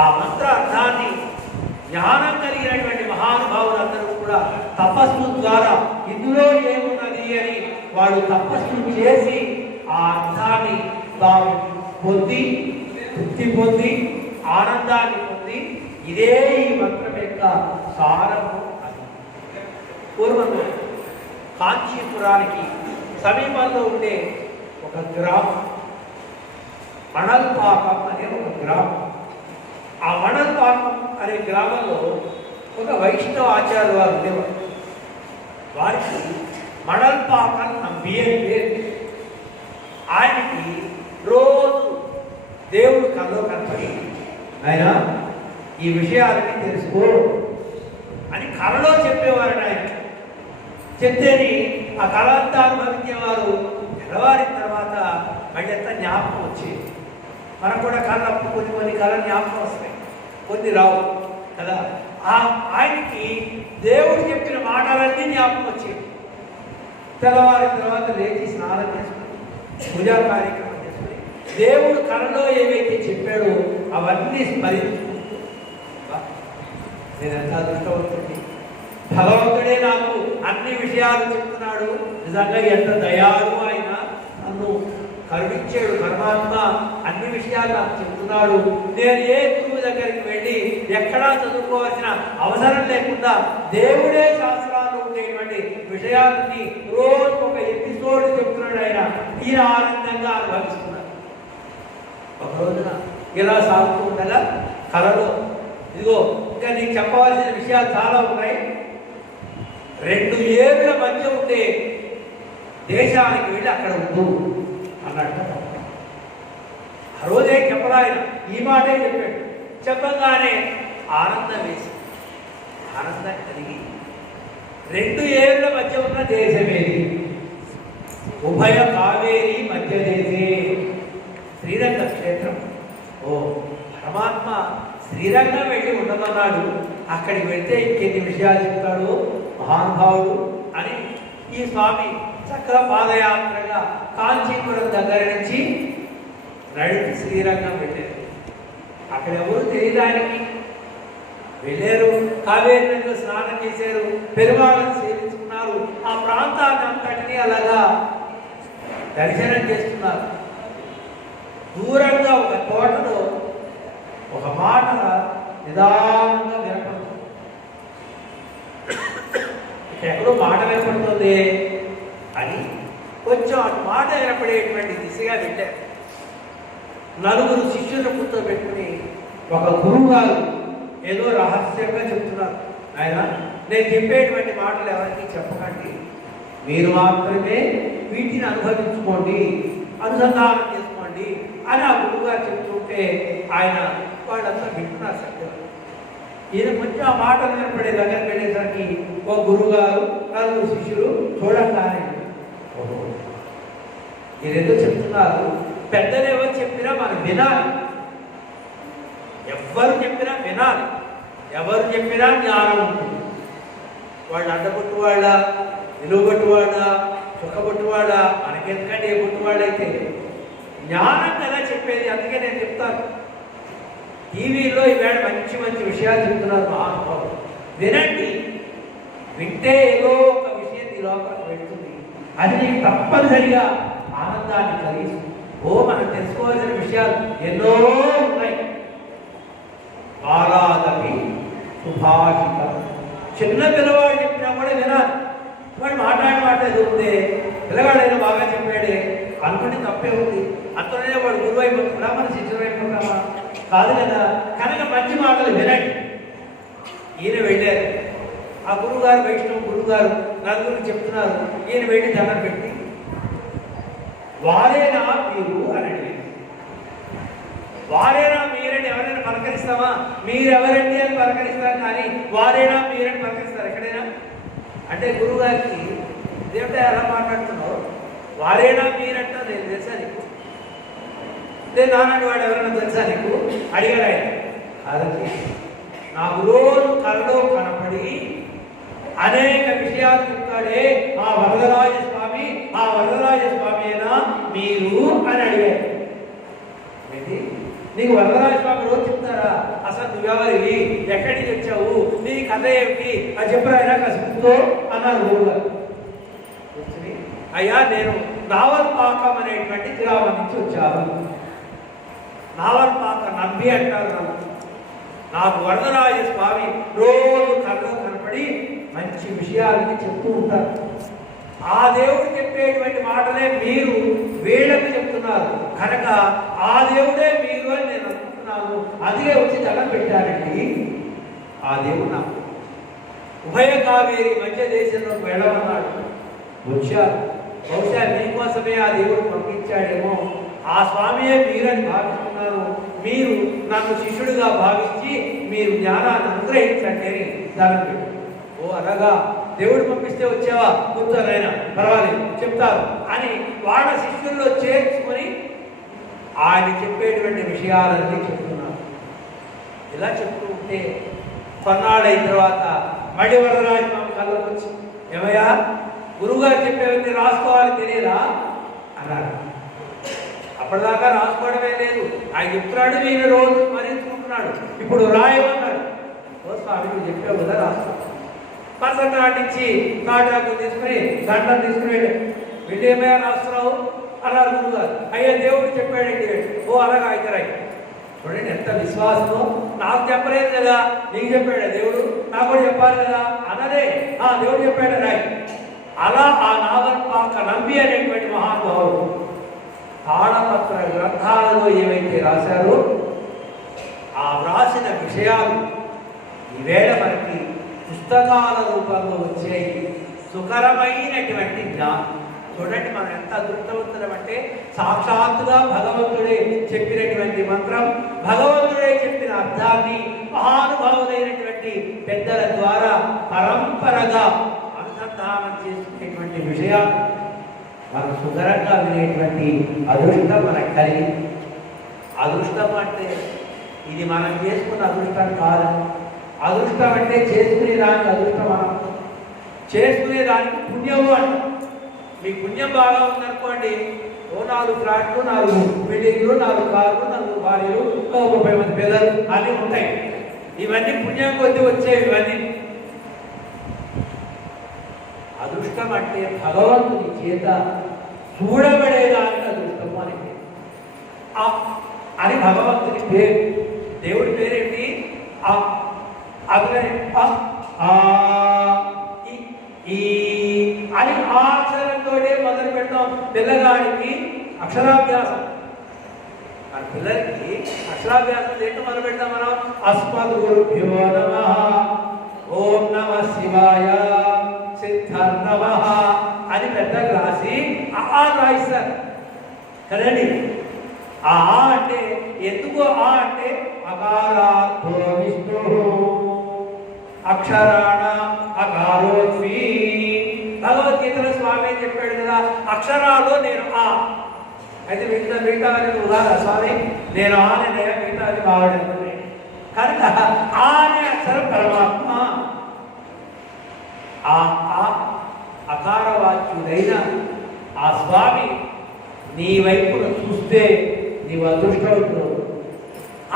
ఆ మంత్ర అర్థాన్ని జ్ఞానం కలిగినటువంటి మహానుభావులందరూ కూడా తపస్సు ద్వారా ఇందులో ఏమున్నది అని వాళ్ళు తపస్సు చేసి ఆ అర్థాన్ని తాము పొంది తృప్తి పొంది ఆనందాన్ని పొంది ఇదే ఈ మంత్రం యొక్క సారము అని. పూర్వం కాంచీపురానికి సమీపంలో ఉండే ఒక గ్రామం మణల్పాకం అనే ఒక గ్రామం. ఆ మణల్పాకం అనే గ్రామంలో ఒక వైష్ణవ ఆచార్య వారు ఉండేవారు. వారికి మణల్పాకం నంబి అని పేరు. ఆయనకి రోజు దేవుడు కల్లో కనపడి ఆయన ఈ విషయాలని తెలుసుకో అని కళలో చెప్పేవారు. ఆయన చెప్తేని ఆ కళ అంతా అనుభవించేవారు. తెల్లవారిన తర్వాత మళ్ళీ అంతా జ్ఞాపకం వచ్చేది. మనకు కూడా కళ్ళప్పుడు కొన్ని కళ జ్ఞాపకం వస్తాయి, కొన్ని రావు కదా. ఆయనకి దేవుడు చెప్పిన మాటలన్నీ జ్ఞాపకం వచ్చేవి. తెల్లవారిన తర్వాత లేచి స్నానం చేసుకుని పూజా కార్యక్రమం చేసుకుని దేవుడు కళలో ఏవైతే చెప్పాడో అవన్నీ స్మరించుకుంటూ నేనంతా అదృష్టవంతుడి, భగవంతుడే నాకు అన్ని విషయాలు చెప్తున్నాడు, నిజంగా ఎంత దయాలు ఆయన నన్ను కరుణించాడు, పరమాత్మ అన్ని విషయాలు నాకు చెప్తున్నాడు. నేను ఏ గురువు దగ్గరికి వెళ్ళి ఎక్కడా చదువుకోవాల్సిన అవసరం లేకుండా దేవుడే శాస్త్రాల్లో ఉండేటువంటి విషయాలని రోజు ఒక ఎపిసోడ్ చెప్తున్నాడు ఆయన. ఈయన ఆనందంగా అనుభవిస్తున్నాడు. ఒక రోజున ఇలా సాగుతూ ఉండగా కళలో ఇదిగో ఇంకా నీకు చెప్పవలసిన విషయాలు చాలా ఉన్నాయి, 2 ఏళ్ళ మధ్య ఉండే దేశానికి వెళ్ళి అక్కడ ఉండు అన్నట్టు. ఆ రోజే చెప్పరా ఆయన, ఈ మాటే చెప్పాడు. చెప్పగానే ఆనందం వేసి ఆనందం కలిగి 2 ఏళ్ళ మధ్య ఉన్న దేశమేది? ఉభయ కావేరి మధ్య దేశే శ్రీరంగ క్షేత్రం. ఓ పరమాత్మ శ్రీరంగం వెళ్ళి ఉండమన్నాడు, అక్కడికి వెళ్తే ఇంకెన్ని విషయాలు చెప్తాడు మహానుభావుడు అని ఈ స్వామి చక్కగా పాదయాత్రగా కాంచీపురం దగ్గర నుంచి నడిపి శ్రీరంగం వెళ్ళారు. అక్కడ ఎవరు తెలియడానికి వెళ్ళారు. కావేరి నదిలో స్నానం చేశారు, పెరుమాళను సేవించుకున్నారు. ఆ ప్రాంతాన్ని అంతటినీ అలాగా దర్శనం చేస్తున్నారు. దూరంగా ఒక తోటలో ఒక మాట నిదానంగా వినపడుతుంది. ఎక్కడో మాట వినపడుతుంది అని కొంచెం అటు మాట వినపడేటువంటి దిశగా వెళ్ళారు. 4 శిష్యులను కూర్చోబెట్టుకుని ఒక గురువు గారు ఏదో రహస్యంగా చెప్తున్నారు. ఆయన నేను చెప్పేటువంటి మాటలు ఎవరికి చెప్పకండి, మీరు మాత్రమే వీటిని అనుభవించుకోండి, అనుసంధానం చేసుకోండి అని ఆ గురువు గారు చెప్తుంటే ఆయన వాళ్ళంతా వింటున్నారు సత్యం. ఈయన కొంచెం ఆ మాటలు వినపడే దగ్గరికి వెళ్ళేసరికి ఒక గురువు గారు 4 శిష్యులు చూడగానే మీరేదో చెప్తున్నారు, పెద్దలు ఎవరు చెప్పినా మనం వినాలి, ఎవరు చెప్పినా వినాలి, ఎవరు చెప్పినా జ్ఞానం ఉంటుంది. వాళ్ళు అడ్డబొట్టు వాళ్ళ, నిలువబొట్టు వాళ్ళ, చుక్కబొట్టు వాళ్ళ, మనకెందుకంటే ఏ బొట్టు వాళ్ళైతే జ్ఞానం కదా చెప్పేది. అందుకే నేను చెప్తాను, టీవీలో ఈవేళ మంచి మంచి విషయాలు చెప్తున్నారు మహానుభావులు, వినండి. వింటే ఏదో ఒక విషయం ఈ లోపలికి వెళ్తుంది, అది నీకు తప్పనిసరిగా ఆనందాన్ని కలిగిస్తుంది. మనం తెలుసుకోవాల్సిన విషయాలు ఎన్నో ఉన్నాయి. బాలాదపి సుభాషితం, చిన్న పిల్లవాడు చెప్పినా కూడా వినాలి. వాడు మాట్లాడే ఉంది, పిల్లగాడైనా బాగా చెప్పాడే అనుకుంటే తప్పే ఉంది. అంతలోనే వాడు గురువు అయిపోతుందా, మన శిష్యుడు అయిపోతామా? కాదు కదా. కనుక మంచి మాటలు వినండి. ఈయన వెళ్ళారు, ఆ గురువు గారు వైష్ణవ గురువు గారు 4 చెప్తున్నారు. ఈయన వెళ్ళి దండం పెట్టి వారేనా మీరు అని అడిగారు. వారేనా మీరని ఎవరైనా పలకరిస్తామా? మీరెవరండి అని పలకరిస్తారు, కానీ వారేనా మీరని పలకరిస్తారు ఎక్కడైనా? అంటే గురువు గారికి దేవుడు ఎలా మాట్లాడుతున్నావు, వారేనా మీరంటా నేను తెలుసా నీకు? నేను నాన్నటి వాడు ఎవరైనా తెలుసా నీకు అడిగాడు ఆయన. కాదండి, నాకు రోజు కళలో కనపడి అనేక విషయాలు చెప్తాడే ఆ వరదరాజ స్వామి, ఆ వరదరాజ స్వామి అయినా మీరు అని అడిగారు. నీకు వరదరాజ స్వామి రోజు చెప్తారా అసలు నువ్వెవరివి, ఎక్కడి నుంచి వచ్చావు, నీ కథ ఏమిటి అని చెప్పారా కసుపుతో అన్నారు గురువుగారు. అయ్యా నేను నావల్పాకం అనేటువంటి గ్రామం నుంచి వచ్చాను. నావల్పాక నంబి అంటారు. నాకు వరదరాజ స్వామి రోజు కళ్ళలో కనపడి మంచి విషయాలని చెప్తూ ఉంటారు. ఆ దేవుడు చెప్పేటువంటి మాటలే మీరు వీళ్ళకి చెప్తున్నారు కనుక ఆ దేవుడే మీరు అని నేను అనుకుంటున్నాను. అదే వచ్చి దండం పెట్టానండి. ఆ దేవుడు నాకు ఉభయ కావేరి మధ్య దేశంలోకి వెళ్ళమన్నాడు. వచ్చారు. బహుశా మీకోసమే ఆ దేవుడు పంపించాడేమో. ఆ స్వామియే మీరని భావిస్తున్నారు. మీరు నన్ను శిష్యుడిగా భావించి మీరు జ్ఞానాన్ని అనుగ్రహించండి అని దండం పెట్టారు. ఓ అనగా దేవుడు పంపిస్తే వచ్చావా, కూర్చోనైనా పర్వాలేదు చెప్తారు అని వాళ్ళ శిష్యుల్లో చేర్చుకొని ఆయన చెప్పేటువంటి విషయాలన్నీ చెప్తున్నారు. ఇలా చెప్తూ ఉంటే కొన్నాళ్ళైన తర్వాత మళ్ళీ వరదరాజ స్వామి కళ్ళకు వచ్చి, ఏమయ్యా గురువుగారు చెప్పేవన్నీ రాసుకోవాలి తెలియదా అన్నారు. అప్పటిదాకా రాసుకోవడమే లేదు. ఆయన చెప్తున్నాడు, నేను రోజు స్మరించుకుంటున్నాడు. ఇప్పుడు రాయమన్నాడు. ఓ స్వామి నువ్వు చెప్పావు కదా రాసుకో. పర్సెంట్ నాటించి కాటాకు తీసుకుని దండం తీసుకుని వెళ్ళి ఏమైనా రాస్తున్నావు అన్నారు గురువుగారు. అయ్యా దేవుడు చెప్పాడండి. ఓ అలాగా అయితే రాయి. చూడండి ఎంత విశ్వాసమో. నాకు చెప్పలేదు కదా, నీకు చెప్పాడా దేవుడు, నాకు కూడా చెప్పాలి కదా అన్నదే. దేవుడు చెప్పాడు రాయి. అలా ఆ నావల్పాక నంబి అనేటువంటి మహానుభావుడు తాళపత్ర గ్రంథాలలో ఏవైతే రాశారో ఆ వ్రాసిన విషయాలు ఈవేళ మనకి పుస్తకాల రూపంలో వచ్చాయి. సుకరమైనటువంటి జ్ఞానం. చూడండి మనం ఎంత అదృష్టవంతులం అంటే సాక్షాత్తుగా భగవంతుడే చెప్పినటువంటి మంత్రం, భగవంతుడే చెప్పిన అర్థాన్ని మహానుభావులైనటువంటి పెద్దల ద్వారా పరంపరగా అనుసంధానం చేసుకునేటువంటి విషయాలు మనం సుందరంగా వినేటువంటి అదృష్టం మనకు కలిగింది. అదృష్టం అంటే ఇది మనం చేసుకున్న అదృష్టం కాదు. అదృష్టం అంటే చేసుకునేదానికి అదృష్టం మనం చేసుకునేదానికి పుణ్యము అంటాం. మీ పుణ్యం బాగా ఉందనుకోండి, ఓ 4 ఫ్లాట్లు, 4 బిల్డింగ్లు, 4 కార్లు, 4 భార్యలు, 30 మంది పిల్లలు అన్నీ ఉంటాయి. ఇవన్నీ పుణ్యం కొద్ది వచ్చేవి. ఇవన్నీ అదృష్టం అంటే భగవంతుని చేత చూడబడేదానికి అదృష్టము అని భగవంతుని పేరు. దేవుడి పేరేంటి? అని ఆ అక్షరంతో మొదలు పెడతాం. పిల్లగాడికి అక్షరాభ్యాసం. మన పిల్లలకి అక్షరాభ్యాసం ఏంటో మొదలు పెడతాం మనం. అస్మద్ గురుభ్యో నమః, ఓం నమః శివాయ, సిద్ధార్థమః అని పెద్దగా రాసి రాయిస్తారు కదండి. ఆ అంటే ఎందుకు అంటే అకారార్థో విష్ణు అక్షరాణ అకారోస్మి. భగవద్గీతలో స్వామి చెప్పాడు కదా, అక్షరాలు నేను అయితే మిగతా నువ్వు కాదా స్వామి, నేను ఆనే మిగతా బాగుంటుంది కనుక అనే అక్షరం పరమాత్మ. అకారవాక్యుడైన ఆ స్వామి నీ వైపును చూస్తే నీవు అదృష్టవంతుడు.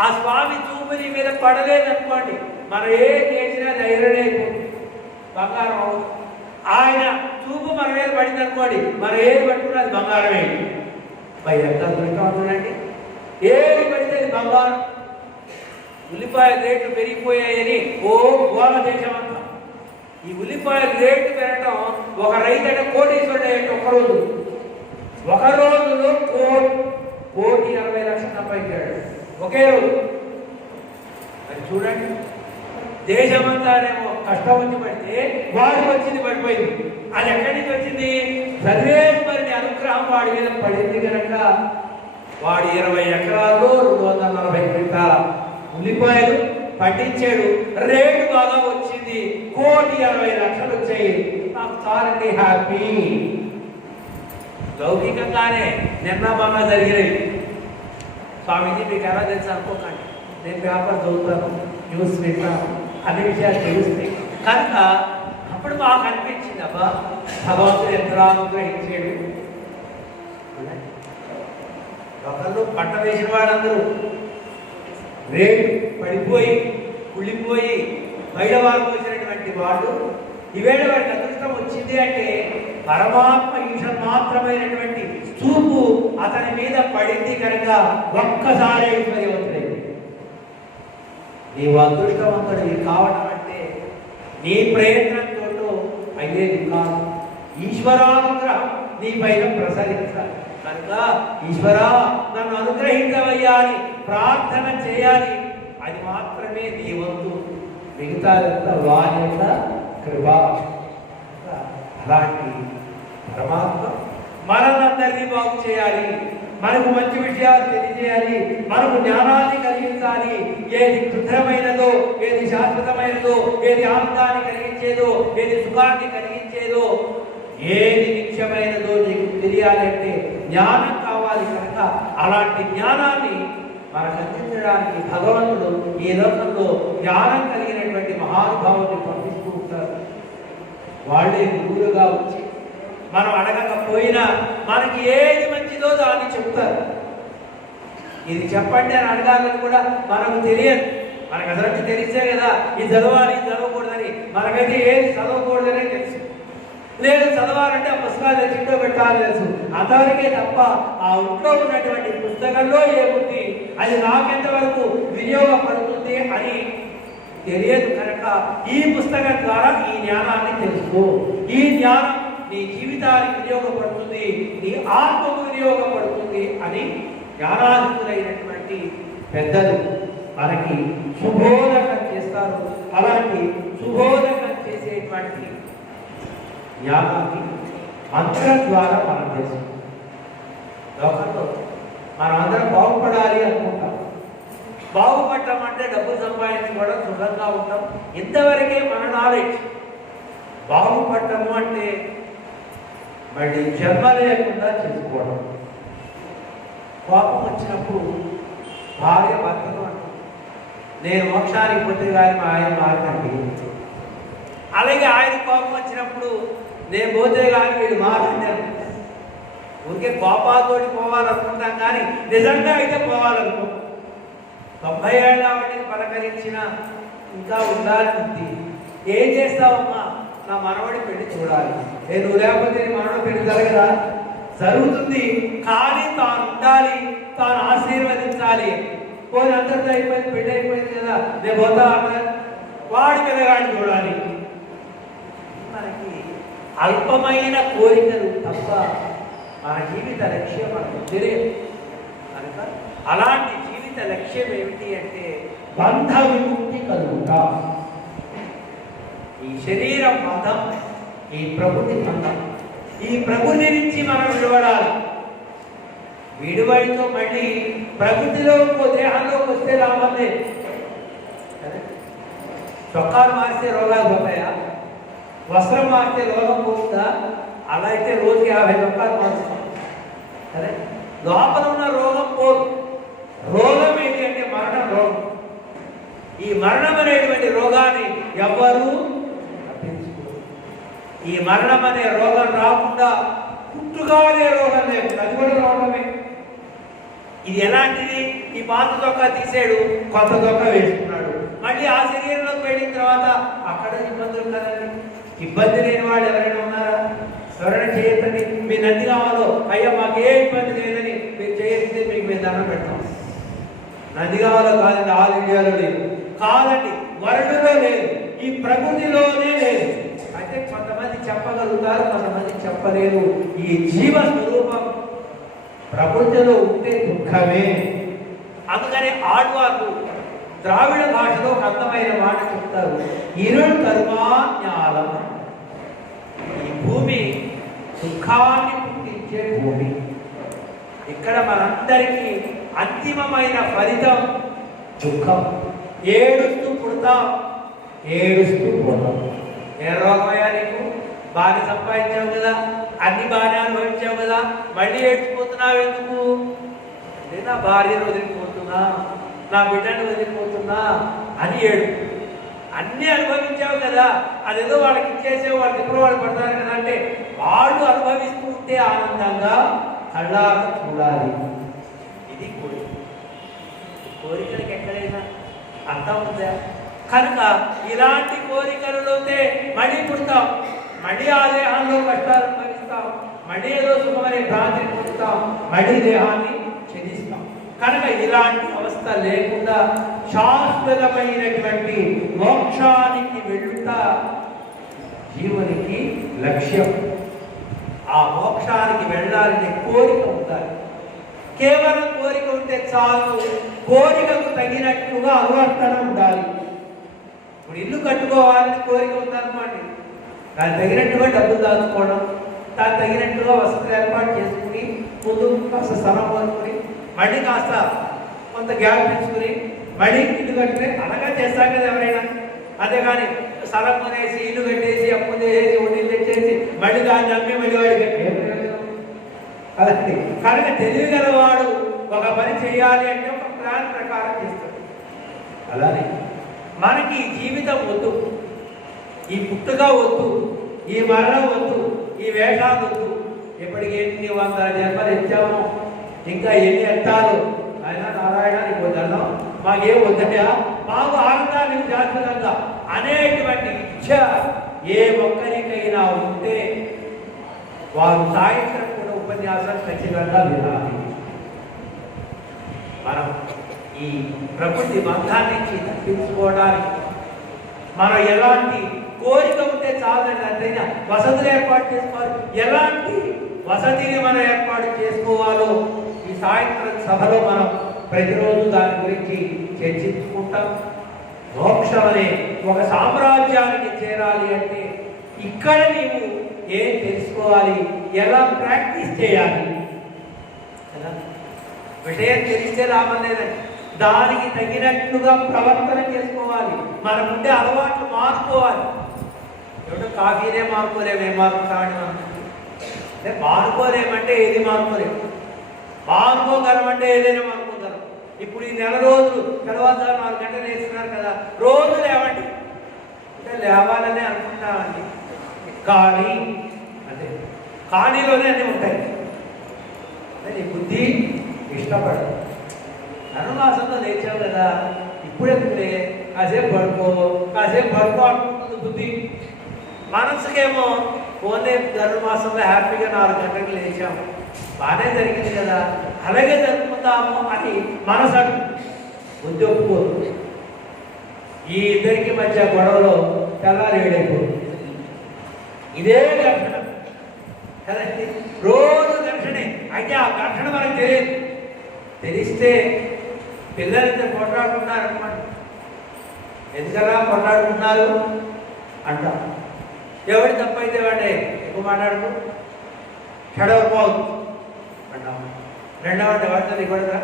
ఆ స్వామి చూపు నీ మీద పడలేదనుకోండి, మనం ఏం చేసినా ధైర్యమే అయిపోతుంది, బంగారం అవుతుంది. ఆయన చూపు మన మీద పడింది అనుకోండి, మనం ఏది పట్టుకున్నా అది బంగారమే. ఎంత అదృష్టవంతుడండి. ఏది పడితే అది బంగారం. ఉల్లిపాయ రేట్లు పెరిగిపోయాయని గోల దేశం అంతా. ఈ ఉల్లిపాయ రేట్లు పెరగడం ఒక రైతు అంటే కోటీశ్వరుడు అంటే ఒక రోజులో 1,40,00,000 సంపాదించాడు ఒకే రోజు. అది చూడండి, దేశమంతానేమో కష్టం వచ్చి పడితే వాడికి వచ్చింది పడిపోయింది. అది ఎక్కడి నుంచి వచ్చింది? సర్వేశ్వరుని అనుగ్రహం వాడి మీద పడింది కనుక వాడు 20 ఎకరాల్లో 240 క్వింటాల ఉల్లిపాయలు పండించాడు. రేటు బాగా వచ్చింది, 1,60,00,000 వచ్చాయి. నాకు చాలండి, హ్యాపీ. లౌకికంగానే నిన్న మొన్న జరిగినవి. స్వామీజీ మీకు ఎలా తెలుసు అనుకోకండి, నేను పేపర్ చదువుతాను, న్యూస్ వింటాను, అన్ని విషయాలు తెలుస్తాయి కనుక అప్పుడు మాకు అనిపించింది, అబ్బా భగవంతుడు ఎంత అనుగ్రహించాడు. ఒకళ్ళు పంట వేసిన వాళ్ళందరూ రేటు పడిపోయి కుళ్ళిపోయి బయటవారు వచ్చినటువంటి వాడు ఈవేళ వారికి అదృష్టం వచ్చింది అంటే పరమాత్మ ఈశ్వర్ మాత్రమైనటువంటి చూపు అతని మీద పడింది కనుక ఒక్కసారి ఐశ్వర్యవంతుడైంది. నీవు అదృష్టవంతుడివి కావడం అంటే నీ ప్రయత్నంతో అయ్యేది కాదు. ఈశ్వరానుగ్రహం నీ పైన ప్రసరించాలి కనుక ఈశ్వర నన్ను అనుగ్రహించవయ్యా అని ప్రార్థన చేయాలి. అది మాత్రమే నీ వంతు, మిగతాదంతా వారి యొక్క కృప. అలాంటి పరమాత్మ మనల్ని బాగు చేయాలి, మనకు మంచి విషయాలు తెలియజేయాలి, మనకు జ్ఞానాన్ని కలిగించాలి. ఏది కృత్రిమైనదో, ఏది శాశ్వతమైనదో, ఏది ఆనందాన్ని కలిగించేదో, ఏది సుఖాన్ని కలిగించేదో, ఏది నిత్యమైనదో నీకు తెలియాలంటే జ్ఞానం కావాలి కనుక అలాంటి జ్ఞానాన్ని మనకు అందించడానికి భగవంతుడు ఈ లోకంలో జ్ఞానం కలిగినటువంటి మహానుభావుని పంపిస్తూ ఉంటారు. వాళ్ళే గురువులుగా వచ్చి మనం అడగకపోయినా మనకి ఏది మంచిదో దాన్ని చెప్తారు. ఇది చెప్పండి అని అడగాలని కూడా మనకు తెలియదు. మనకు అసలు తెలిసే కదా ఇది చదవాలి ఇది చదవకూడదని. మనకైతే ఏది చదవకూడదనే తెలుసు, లేదు చదవాలంటే ఆ పుస్తకాలు ఇంట్లో పెట్టాలని తెలుసు. అంతవరకే తప్ప ఆ ఇంట్లో ఉన్నటువంటి పుస్తకంలో ఏముంది, అది నాకెంతవరకు వినియోగపడుతుంది అని తెలియదు కనుక ఈ పుస్తకం ద్వారా ఈ జ్ఞానాన్ని తెలుసుకో. ఈ జ్ఞానం నీ జీవితానికి వినియోగపడుతుంది, నీ ఆత్మకు వినియోగపడుతుంది అని జ్ఞానాధికులైనటువంటి పెద్దలు మనకి సుబోధకం చేస్తారు. అలాంటి సుబోధకం చేసేటువంటి జ్ఞానాన్ని మంత్రం ద్వారా మనం తెలుసుకుంటాం. లోకంలో మనం అందరం బాగుపడాలి అనుకుంటాం. బాగుపడటం అంటే డబ్బు సంపాదించుకోవడం, సుఖంగా ఉంటాం, ఇంతవరకే మన నాలెడ్జ్. బాగుపడటము అంటే మళ్ళీ జన్మ లేకుండా చేసుకోవడం. కోపం వచ్చినప్పుడు భార్య భర్తను అంటాం, నేను మోక్షానికి పోతే కానీ మా ఆయన మారకండి. అలాగే ఆయన కోపం వచ్చినప్పుడు నేను పోతే కానీ వీడు మారండి. ఊరికే కోపాలతోటి పోవాలనుకుంటాం కానీ నిజంగా అయితే పోవాలనుకుంటాం. 90 ఏళ్ళ వాటిని పలకరించిన ఇంకా ఉండాలని ఉంది. ఏం చేస్తావమ్మా, నా మనవడి పెళ్లి చూడాలి. నేను లేకపోతే మనవడి పెళ్లి జరగదా? జరుగుతుంది, కానీ తాను ఉండాలి, తాను ఆశీర్వదించాలి. పోనీ అందరితో అయిపోయింది, పెళ్లి అయిపోయింది కదా, నేను పోతా అన్నారు, వాడి పిల్లగాడిని చూడాలి. మనకి అల్పమైన కోరికలు తప్ప మన జీవిత లక్ష్యం మనకు తెలియదు కనుక అలాంటి జీవిత లక్ష్యం ఏమిటి అంటే బంధ విముక్తి కలుగుట. ఈ శరీరం బంధం, ఈ ప్రకృతి బంధం. ఈ ప్రకృతి నుంచి మనం విడవడాలి. విడివడితో మళ్ళీ ప్రకృతిలో దేహంలోకి వస్తే రాబోతే చొక్కాలు మారిస్తే రోగాలు పోతాయా? వస్త్రం మారితే రోగం పోతుందా? అలా అయితే రోజుకి 50 చొక్కాలు మారుస్తాం సరే. లోపల ఉన్న రోగం పోదు. రోగం ఏంటి అంటే మరణం రోగం. ఈ మరణం అనేటువంటి రోగాన్ని ఎవ్వరూ తప్పించుకోరు. ఈ మరణం అనే రోగం రాకుండా పుట్టుగా అనే రోగం లేదు, అది కూడా రోగమే. ఇది ఎలాంటిది? ఈ పాత చొక్కా తీసాడు, కొత్త చొక్కా వేసుకున్నాడు, మళ్ళీ ఆ శరీరంలోకి వెళ్ళిన తర్వాత అక్కడ ఇబ్బందులు కదండి. ఇబ్బంది లేని వాళ్ళు ఎవరైనా ఉన్నారా? స్మరణ చేయొద్దని మీ నందిగామలో అయ్యా మాకు ఏ ఇబ్బంది లేదని మీరు చేస్తే మీకు మేము దండం పెడతాం. నందిగామలో కాదండి, ఆల్ ఇండియాలో లేదు, కాదండి వరల్డ్లో లేదు, ఈ ప్రకృతిలోనే లేదు. అయితే కొంతమంది చెప్పగలుగుతారు, కొంతమంది చెప్పలేరు. ఈ జీవ స్వరూపం ప్రకృతిలో ఉంటే దుఃఖమే. అందుకని ఆడవాళ్ళు ద్రావిడ భాషలో ఒక అందమైన మాట చెప్తారు, ఇరుడు కర్మాజ్ఞానం. ఈ భూమి దుఃఖాన్ని పుట్టించే భూమి. ఇక్కడ మనందరికీ అంతిమమైన ఫలితం దుఃఖం. ఏడుస్తూ పుడతాం, ఏడుస్తూ పోతాం. ఏ రోగమయ్యా నీకు? బాగా సంపాదించావు కదా, అన్ని బాగా అనుభవించావు కదా, మళ్ళీ ఏడ్చిపోతున్నావు ఎందుకు? నా భార్యను వదిలిపోతున్నా, నా బిడ్డను వదిలిపోతున్నా అని ఏడు. అన్నీ అనుభవించావు కదా, అదేదో వాళ్ళకి ఇచ్చేసే వాళ్ళు ఇప్పుడు వాళ్ళు పడతారు కదా అంటే వాళ్ళు అనుభవిస్తూ ఉంటే ఆనందంగా కళ్ళారా చూడాలి. ఇది కోరిక. కోరికలకి ఎక్కడైనా అర్థం ఉందా? కనుక ఇలాంటి కోరికలలోనే మళ్ళీ పుడతాం, మళ్ళీ ఆ దేహంలో కష్టాలు అనుభవిస్తాం, మళ్ళీ ఏదో సుఖమనే భ్రాంతిని పొందుతాం, మళ్ళీ దేహాన్ని ఛేదిస్తాం. కనుక ఇలాంటి అవస్థ లేకుండా శాశ్వతమైనటువంటి మోక్షానికి వెళ్ళుట జీవునికి లక్ష్యం. ఆ మోక్షానికి వెళ్ళాలనే కోరిక ఉండాలి. కేవలం కోరిక ఉంటే చాలు, కోరికకు తగినట్టుగా అనువర్తన ఉండాలి. ఇప్పుడు ఇల్లు కట్టుకోవాలని కోరిక ఉందన్నమాట, దానికి తగినట్టుగా డబ్బులు దాచుకోవడం, దానికి తగినట్టుగా వసతులు ఏర్పాటు చేసుకుని ముందు కాస్త స్థలం కొనుక్కుని మళ్ళీ కాస్త కొంత గ్యాప్ తీసుకుని మళ్ళీ ఇల్లు కట్టుకుని అలాగా చేస్తాం కదా ఎవరైనా. అంతేగాని స్థలం కొనేసి ఇల్లు కట్టేసి అప్పు చేసి ఇల్లు తెచ్చేసి మళ్ళీ దాన్ని అమ్మి మళ్ళీ వాడికి అలాంటి. కనుక తెలియగలవాడు ఒక పని చేయాలి అంటే ఒక ప్లాన్ ప్రకారం చేస్తాడు. అలానే మనకి ఈ జీవితం వద్దు, ఈ పుట్టుక వద్దు, ఈ మరణం వద్దు, ఈ వేషాలు వద్దు. ఎప్పటికి ఎన్ని వందల జన్మలు ఎత్తామో, ఇంకా ఎన్ని ఎత్తాలు ఆయన నారాయణ నీకు వద్దడం మాకేం వద్దయా, మాకు ఆనందాన్ని శాశ్వతంగా అనేటువంటి ఇచ్చ ఏ ఒక్కరికైనా ఉంటే వారు సాయంత్రం కూడా ఉపన్యాసం ఖచ్చితంగా వినాలి. మనం ఈ ప్రకృతి బంధాన్ని నుంచి తప్పించుకోవడానికి మనం ఎలాంటి కోరిక ఉంటే చాలండి, అంతైనా వసతులు ఏర్పాటు చేసుకోవాలి. ఎలాంటి వసతిని మనం ఏర్పాటు చేసుకోవాలో ఈ సాయంత్రం సభలో మనం ప్రతిరోజు దాని గురించి చర్చించుకుంటాం. మోక్షం అనే ఒక సామ్రాజ్యానికి చేరాలి అంటే ఇక్కడ నీవు ఏం తెలుసుకోవాలి, ఎలా ప్రాక్టీస్ చేయాలి కదా. విషయం తెలిస్తే రామలేదండి, దానికి తగినట్లుగా ప్రవర్తన చేసుకోవాలి. మనకుంటే అలవాట్లు మార్చుకోవాలి. ఏమిటో కాఫీనే మార్చుకోలేము, ఏం మార్చుతామని మనం అంటే మారుకోలేమంటే ఏది మార్చుకోలేము, మారుకోగలమంటే ఏదైనా మార్చుకోగలం. ఇప్పుడు ఈ నెల రోజులు తర్వాత 4 గంటలు వేస్తున్నారు కదా, రోజు లేవండి అంటే లేవాలని అనుకుంటామండి. కానీ అంటే ఖాళీలోనే అన్నీ ఉంటాయి. అంటే నీ బుద్ధి ఇష్టపడదు. ధనుర్మాసంలో లేచావు కదా, ఇప్పుడు ఎందుకులే కాసేపు పడుకో అనుకుంటుంది బుద్ధి. మనసుకేమో పోనీ ధనుర్మాసంలో హ్యాపీగా 4 గంటలకు లేచాము, బాగానే జరిగింది కదా, అలాగే జరుపుకుందాము అని మనసు బుద్ధి ఒప్పుకోదు. ఈ ఇద్దరికి మధ్య గొడవలో తెల్లారి ఏడైపోతుంది. ఇదే ఘర్షణ కదండి, రోజు ఘర్షణే. అయితే ఆ ఘర్షణ మనకు తెలియదు. తెలిస్తే పిల్లలతో కొట్లాడుకున్నారు అనమాట. ఎందుకలా కొట్లాడుకున్నారు అంటాం. ఎవరి తప్పైతే వాడే ఎక్కువ మాట్లాడుకో, షడవపోదు అంటాం. రెండవ అంటే వాడితో ఇవ్వడదా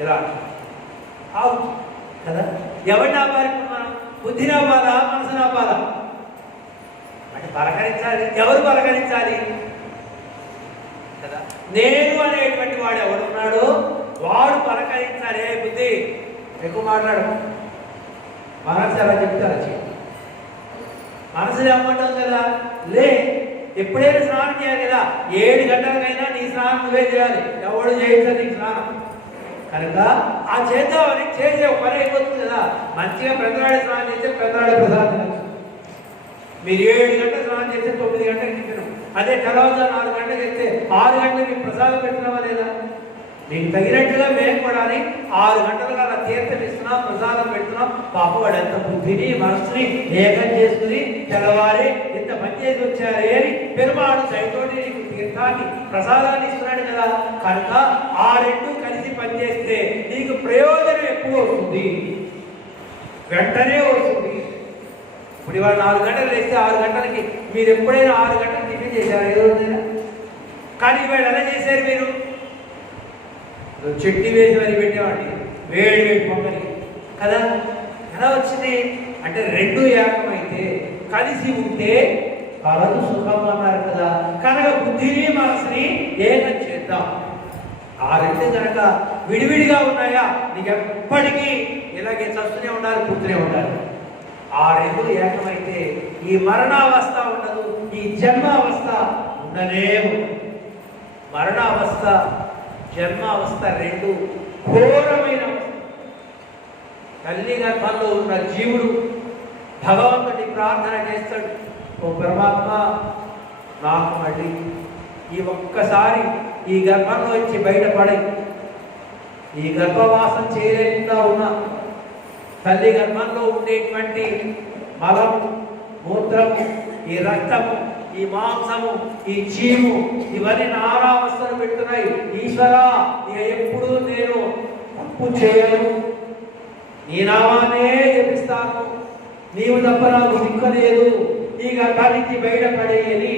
ఇలా అవుట్ కదా. ఎవరిని ఆపాలి మనం? బుద్ధిని ఆపాలా, మనసుని ఆపాలా? అంటే పలకరించాలి. ఎవరు పలకరించాలి కదా. నేను అనేటువంటి వాడు ఎవడున్నాడో వాడు పలకరించాలి. బుద్ధి ఎక్కువ మాట్లాడు, మనసు ఎలా చెప్తారు. మనసు ఏమంటావు కదా, లే ఎప్పుడైనా స్నానం చేయాలి కదా, 7 గంటలకైనా నీ స్నానం నువ్వే చేయాలి, ఎవడు చేయించాలి నీకు స్నానం. కనుక ఆ చేద్దామని చేసే పని అయిపోతుంది కదా. మంచిగా పెద్దవాడి స్నానం చేస్తే పెద్దవాడి ప్రసాదం తినచ్చు. మీరు 7 గంటలు స్నానం చేస్తే 9 గంటలకు తినడం. అదే తర్వాత 4 గంటలకు చేస్తే 6 గంటలకు మీకు ప్రసాదం పెట్టినావా లేదా? మీకు తగినట్టుగా మేము కూడా 6 గంటలుగా అలా తీర్థం ఇస్తున్నాం, ప్రసాదం పెడుతున్నాం. పాప వాడు ఎంత బుద్ధిని మనసుని ఏకం చేసుకుని తెల్లవారి ఇంత పని చేసి వచ్చారే అని పెరుమాడు సైతోటి నీకు తీర్థాన్ని ప్రసాదాన్ని ఇస్తున్నాడు కదా. కనుక ఆ రెండు కలిసి పనిచేస్తే నీకు ప్రయోజనం ఎక్కువ వస్తుంది, వెంటనే వస్తుంది. ఇప్పుడు ఇవాళ 4 గంటలు వేస్తే 6 గంటలకి మీరు ఎప్పుడైనా 6 గంటలు టిఫిన్ చేశారు ఏ రోజైనా? కానీ ఇవాళ ఎలా చేశారు మీరు? చెట్టి వేసి మరి పెట్టేవాడి వేడి వేడి పొంగలి కదా. ఎలా వచ్చింది అంటే రెండు ఏకమైతే కలిసి ఉంటే కలదు సుఖం అన్నారు కదా. కనుక బుద్ధిని మనసుని ఏకం చేద్దాం. ఆ రెండు కనుక విడివిడిగా ఉన్నాయా నీకు ఎప్పటికీ ఇలాగే చస్తూనే ఉండాలి, పుడుతూనే ఉండాలి. ఆ రెండు ఏకమైతే ఈ మరణావస్థ ఉండదు, ఈ జన్మావస్థ ఉండనే ఉండదు. మరణావస్థ జన్మావస్థ రెండు ఘోరమైన తల్లి గర్భంలో ఉన్న జీవుడు భగవంతుడి ప్రార్థన చేస్తాడు, ఓ పరమాత్మ నాకు మళ్ళీ ఈ ఒక్కసారి ఈ గర్భంలో వచ్చి బయటపడి ఈ గర్భవాసం చేయలేకుండా ఉన్న తల్లి గర్భంలో ఉండేటువంటి మలము, మూత్రము, ఈ రక్తము, ఈ మాంసము, ఈ చీము, ఇవన్నీ నానావస్థలు పెడుతున్నాయి. ఈశ్వరా, ఇక ఎప్పుడు నేను తప్పు చేయను, నీ నామానే జపిస్తాను, నీవు తప్ప నాకు దిక్కలేదు, ఈ గర్భానికి బయటపడేయని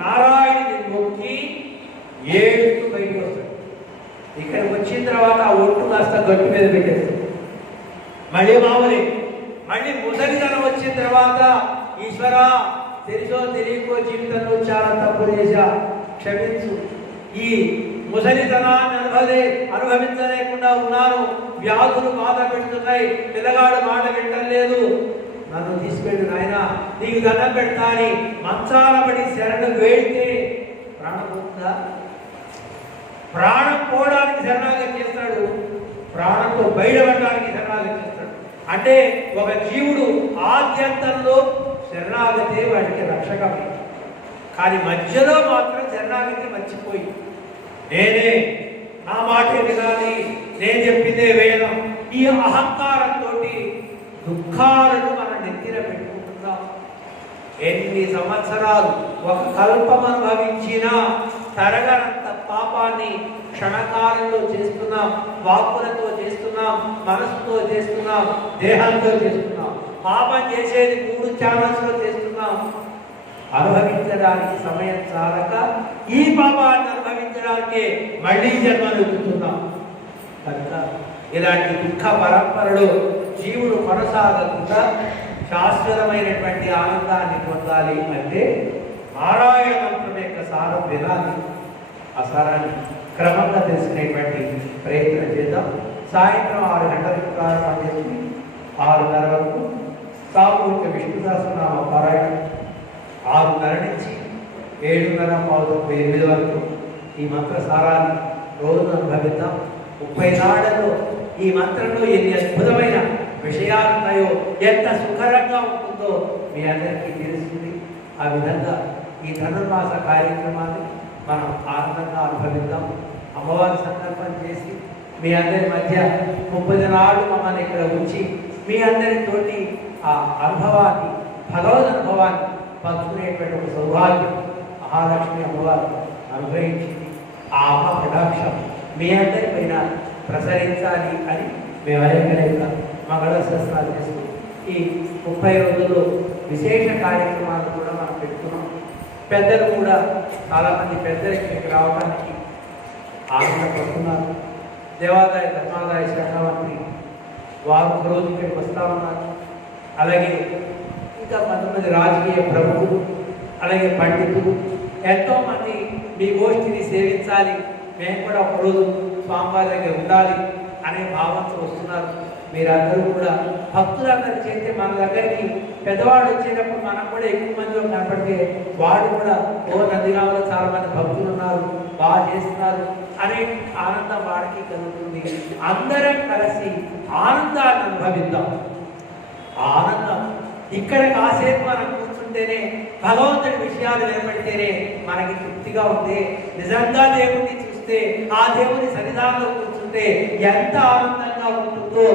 నారాయణుని మొక్కి ఏడుస్తూ బయటకు వస్తాడు. ఇక్కడికి వచ్చిన తర్వాత ఆ ఒట్టు కాస్త గట్టు మీద పెట్టేస్తాడు. మళ్ళీ మామూలే. మళ్ళీ ముసలితనం వచ్చిన తర్వాత ఈశ్వరా, తెలుసో తెలియకో జీవితంలో చాలా తప్పులు చేశా, క్షమించు, ఈ ముసలితనాన్ని అనుభవించలేకుండా ఉన్నాను, వ్యాధులు బాధ పెడుతున్నాయి, పిల్లగాడు మాట వింటలేదు, నన్ను తీసుకెళ్ళి నాయన నీకు దండం పెడతా అని మంచాల పడి శరణు వేడితే ప్రాణం పోతుందా? ప్రాణం పోవడానికి శరణాగతి చేస్తాడు, ప్రాణంతో బయటపడడానికి శరణాగతి చేస్తాడు. అంటే ఒక జీవుడు ఆద్యంతంలో శరణాగతే వాడికి రక్షకమే, కానీ మధ్యలో మాత్రం శరణాగతి మర్చిపోయి నేనే, నా మాటే వినాలి, నేను చెప్పిందే వేదం, ఈ అహంకారంతో దుఃఖాలను మనం నెత్తిన పెట్టుకుంటున్నాం. ఎన్ని సంవత్సరాలు ఒక కల్పం అనుభవించినా తరగనంత పాపాన్ని క్షణకాలంలో చేస్తున్నాం, వాక్కులతో చేస్తున్నాం, మనసుతో చేస్తున్నాం, దేహంతో చేస్తున్నాం. పాపం చేసేది 3 ఛానల్స్లో చేస్తున్నాం. అనుభవించడానికి సమయం చాలక ఈ పాపాన్ని అనుభవించడానికే మళ్ళీ జన్మలు ఎత్తుతున్నాం. కనుక ఇలాంటి దుఃఖ పరంపరలో జీవుడు కొనసాగకుండా శాశ్వతమైనటువంటి ఆనందాన్ని పొందాలి అంటే నారాయణ మంత్రం యొక్క సారం వినాలి. ఆ సారాన్ని క్రమంగా తెలుసుకునేటువంటి ప్రయత్నం చేద్దాం. సాయంత్రం 6 గంటలకు ప్రారంభం చేసి 6:30 వరకు సామూహిక విష్ణు సహస్రనామ పారాయణం, 6:30 నుంచి 7:30 వరకు ఈ మంత్ర సారాన్ని రోజు అనుభవిద్దాం. 30 నాళ్లలో ఈ మంత్రంలో ఎన్ని అద్భుతమైన విషయాలు ఉన్నాయో, ఎంత సుఖరంగా ఉంటుందో మీ అందరికీ తెలుస్తుంది. ఆ విధంగా ఈ ధనుర్మాస కార్యక్రమాన్ని మనం ఆనందంగా అనుభవిద్దాం. అమ్మవారి సంకల్పం చేసి మీ అందరి మధ్య 30 నాళ్ళు మమ్మల్ని ఇక్కడ ఉంచి మీ అందరితోటి ఆ అనుభవాన్ని, భగవద్ అనుభవాన్ని పంచుకునేటువంటి ఒక సౌభాగ్యం మహాలక్ష్మి అమ్మవారు అనుగ్రహించింది. ఆ అమ్మ కటాక్షం మీ అందరి పైన ప్రసరించాలి అని మేము అనేక మంగళ శాస్త్రాలు చేస్తూ ఈ 30 రోజుల్లో విశేష కార్యక్రమాలు కూడా మనం పెట్టుకున్నాం. పెద్దలు కూడా చాలామంది పెద్దలు ఇక్కడికి రావడానికి ఆనందపడుతున్నారు. దేవాదాయ ధర్మాదాయ శాఖ మంత్రి వారు ఒకరోజు ఇక్కడికి వస్తామన్నారు. అలాగే ఇంకా 19 రాజకీయ ప్రముఖులు, అలాగే పండితులు ఎంతోమంది మీ గోష్ఠిని సేవించాలి, మేము కూడా ఒకరోజు స్వామివారి దగ్గర ఉండాలి అనే భావంతో వస్తున్నారు. మీరందరూ కూడా భక్తులందరూ చేస్తే మన దగ్గరికి పెద్దవాడు వచ్చేటప్పుడు మనం కూడా ఎక్కువ మందిలో కనపడితే వాడు కూడా నందిగామలో చాలా మంది భక్తులు ఉన్నారు, బాగా చేస్తున్నారు అనే ఆనందం వాడికి కలుగుతుంది. అందరం కలిసి ఆనందాన్ని అనుభవిద్దాం. ఆనందం ఇక్కడ కాసేపు మనం కూర్చుంటేనే, భగవంతుడి విషయాలు వినబడితేనే మనకి తృప్తిగా ఉంది. నిజంగా దేవుడిని చూస్తే, ఆ దేవుని సన్నిధానంలో కూర్చుంటే ఎంత ఆనందంగా ఉంటుందో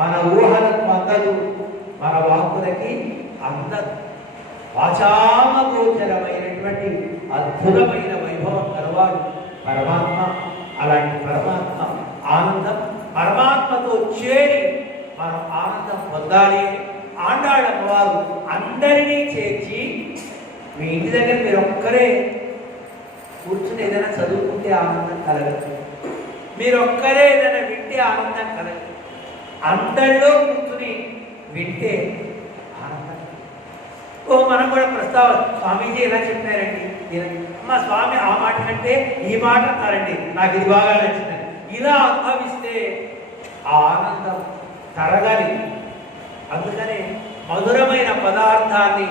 మన ఊహలకు అందదు, మన వాక్కులకి అందదు. వాచామగోచరమైనటువంటి అద్భుతమైన వైభవం కలవాడు పరమాత్మ. అలాంటి పరమాత్మ ఆనందం, పరమాత్మతో చేరి మనం ఆనందం పొందాలి. ఆండాళ్ళమ్మవారు అందరినీ చేర్చి మీ ఇంటి దగ్గర మీరు ఒక్కరే కూర్చుని ఏదైనా చదువుకుంటే ఆనందం కలగదు, మీరు ఒక్కరే ఏదైనా వింటే ఆనందం కలగదు, అందరిలో కూర్చుని వింటే ఆనందం. మనం కూడా ప్రస్తావన స్వామీజీ ఎలా చెప్పారండి, మా స్వామి ఆ మాట కంటే ఈ మాట అన్నారండి, నాకు ఇది బాగా నచ్చిందని ఇలా అనుభవిస్తే ఆ ఆనందం తరగని. అందుకనే మధురమైన పదార్థాన్ని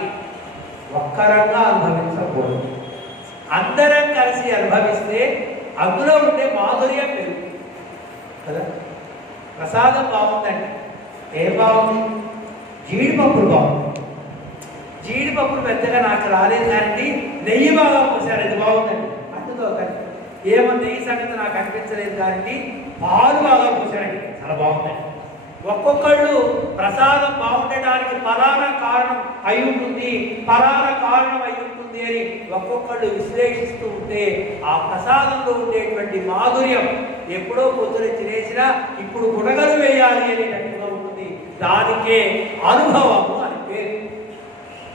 ఒక్కరంగా అనుభవించకూడదు, అందరం కలిసి అనుభవిస్తే అందులో ఉండే మాధుర్యం పెరుగుతుంది కదా. ప్రసాదం బాగుందండి, ఏం బాగుంది? జీడిపప్పులు బాగుంది. జీడిపప్పులు పెద్దగా నాకు రాలేదు కానీ నెయ్యి బాగా పోసారు, అది బాగుందండి. అందులో ఏమో నెయ్యి సంగతి నాకు అనిపించలేదు కానీ పాలు బాగా పోసారండి, చాలా బాగుందండి. ఒక్కొక్కళ్ళు ప్రసాదం బాగుండడానికి ఫలానా కారణం అయి ఉంటుంది, ఫలానా కారణం అయి ఉంటుంది అని ఒక్కొక్కళ్ళు విశ్లేషిస్తూ ఉంటే ఆ ప్రసాదంలో ఉండేటువంటి మాధుర్యం ఎప్పుడో పొద్దున తినేసినా ఇప్పుడు గుడగలు వేయాలి అనేటట్టుగా ఉంటుంది. దానికే అనుభవము అని పేరు.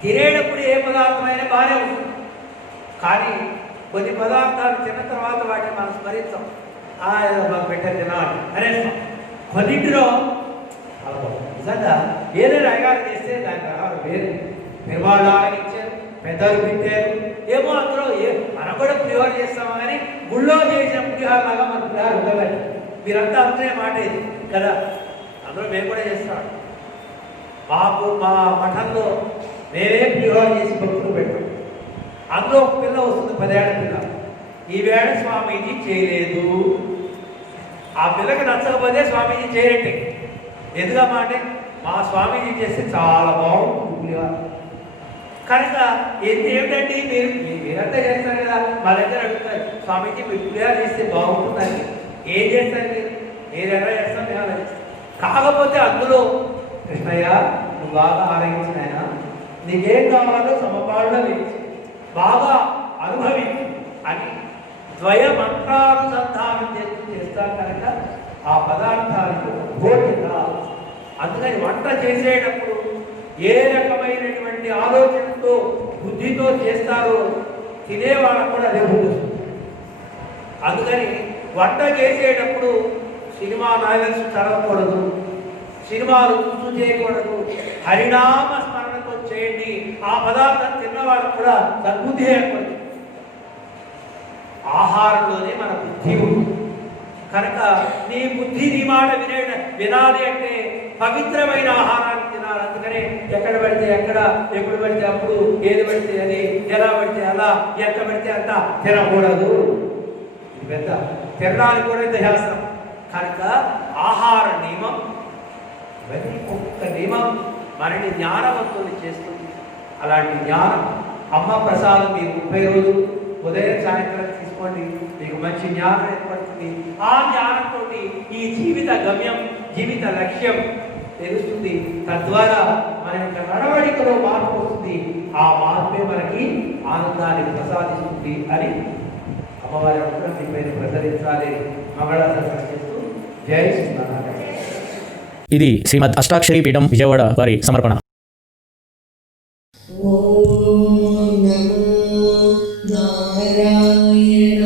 తినేటప్పుడు ఏ పదార్థమైనా బాగానే ఉంటుంది, కానీ కొన్ని పదార్థాలు తిన్న తర్వాత వాటిని మనం స్మరించాం, పెట్ట తినాలి అనేస్తాం. కొన్నింటిలో నిజంగా ఏదైనా అయ్యాలు చేస్తే దాని రకాలు వేరు. నిర్మాణాలు ఇచ్చారు, పెద్దలు పెట్టారు, ఏమో అందులో మనం కూడా పులిహోర చేస్తామా కానీ గుళ్ళో చేసిన పులిహోర లాగా మన పులిహోర ఉండదండి. మీరంతా అనుకునే మాట ఇది కదా, అందులో మేము కూడా చేస్తాం. మా మఠంలో మేమే పులిహోర చేసి భక్తులు పెట్టాం. అందులో ఒక పిల్ల వస్తుంది, 10 ఏళ్ల పిల్ల. ఈవేళ స్వామీజీ చేయలేదు. ఆ పిల్లకి నచ్చకపోతే స్వామీజీ చేయరంటే ఎందుకమ్మా అంటే మా స్వామీజీ చేస్తే చాలా బాగుంటుంది పులిహోర. కనుక ఏమిటండి మీరంతా చేస్తారు కదా, మా దగ్గర అడుగుతారు, స్వామీజీ మీరు పులిహోర చేస్తే బాగుంటుందని. ఏం చేస్తారు మీరు ఎలా చేస్తాం, మేము అలా చేస్తాం. కాకపోతే అందులో కృష్ణయ్య నువ్వు బాగా ఆరగించిన ఆయన, నీకేం కావాలో సమపాడులో వేయించు, బాగా అనుభవించు అని ద్వయ మంత్రానుసంధానం చేస్తారు. కనుక ఆ పదార్థాలకు భోగ్యత. అందుకని వంట చేసేటప్పుడు ఏ రకమైనటువంటి ఆలోచనతో బుద్ధితో చేస్తారో తినేవాళ్ళకు కూడా అదే బుద్ధి వస్తుంది. అందుకని వంట చేసేటప్పుడు సినిమా నాయలన్స్ చదవకూడదు, సినిమాలు చూసు చేయకూడదు, హరినామ స్మరణతో చేయండి. ఆ పదార్థం తిన్నవాళ్ళకు కూడా సద్బుద్ధి ఏర్పడుతుంది. ఆహారంలోనే మన బుద్ధి ఉంటుంది. కనుక నీ బుద్ధి నీ మాట వినాలి అంటే పవిత్రమైన ఆహారాన్ని తినాలి. అందుకనే ఎక్కడ పడితే ఎక్కడ, ఎప్పుడు పడితే అప్పుడు, ఏది పడితే అది, ఎలా పడితే అలా, ఎంత పడితే అంత తినకూడదు. ఇది పెద్ద తినడానికి కూడా ఇంత శాస్త్రం. కనుక ఆహార నియమం, ఇవన్నీ ఒక్క నియమం మనని జ్ఞానవంతుల్ని చేస్తుంది. అలాంటి జ్ఞానం అమ్మ ప్రసాదం మీరు 30 రోజులు ఉదయం సాయంత్రం తీసుకోండి, మీకు మంచి జ్ఞానం ఏర్పడుతుంది. ఆ జ్ఞానంతో ఈ జీవిత గమ్యం, జీవిత లక్ష్యం తెలుస్తుంది. తద్వారా మన యొక్క నడవడికలో మార్పు వస్తుంది. ఆ మార్పే మనకి ఆనందాన్ని ప్రసాదిస్తుంది అని అమ్మవారి అనుగ్రహం మీ పైన ప్రసరించాలి. మంగళాశాసనం చేస్తూ జై శ్రీనారాయణ. ఇది శ్రీమద్ అష్టాక్షరీ పీఠం విజయవాడ వారి సమర్పణ. ఓం నమో నారాయణ.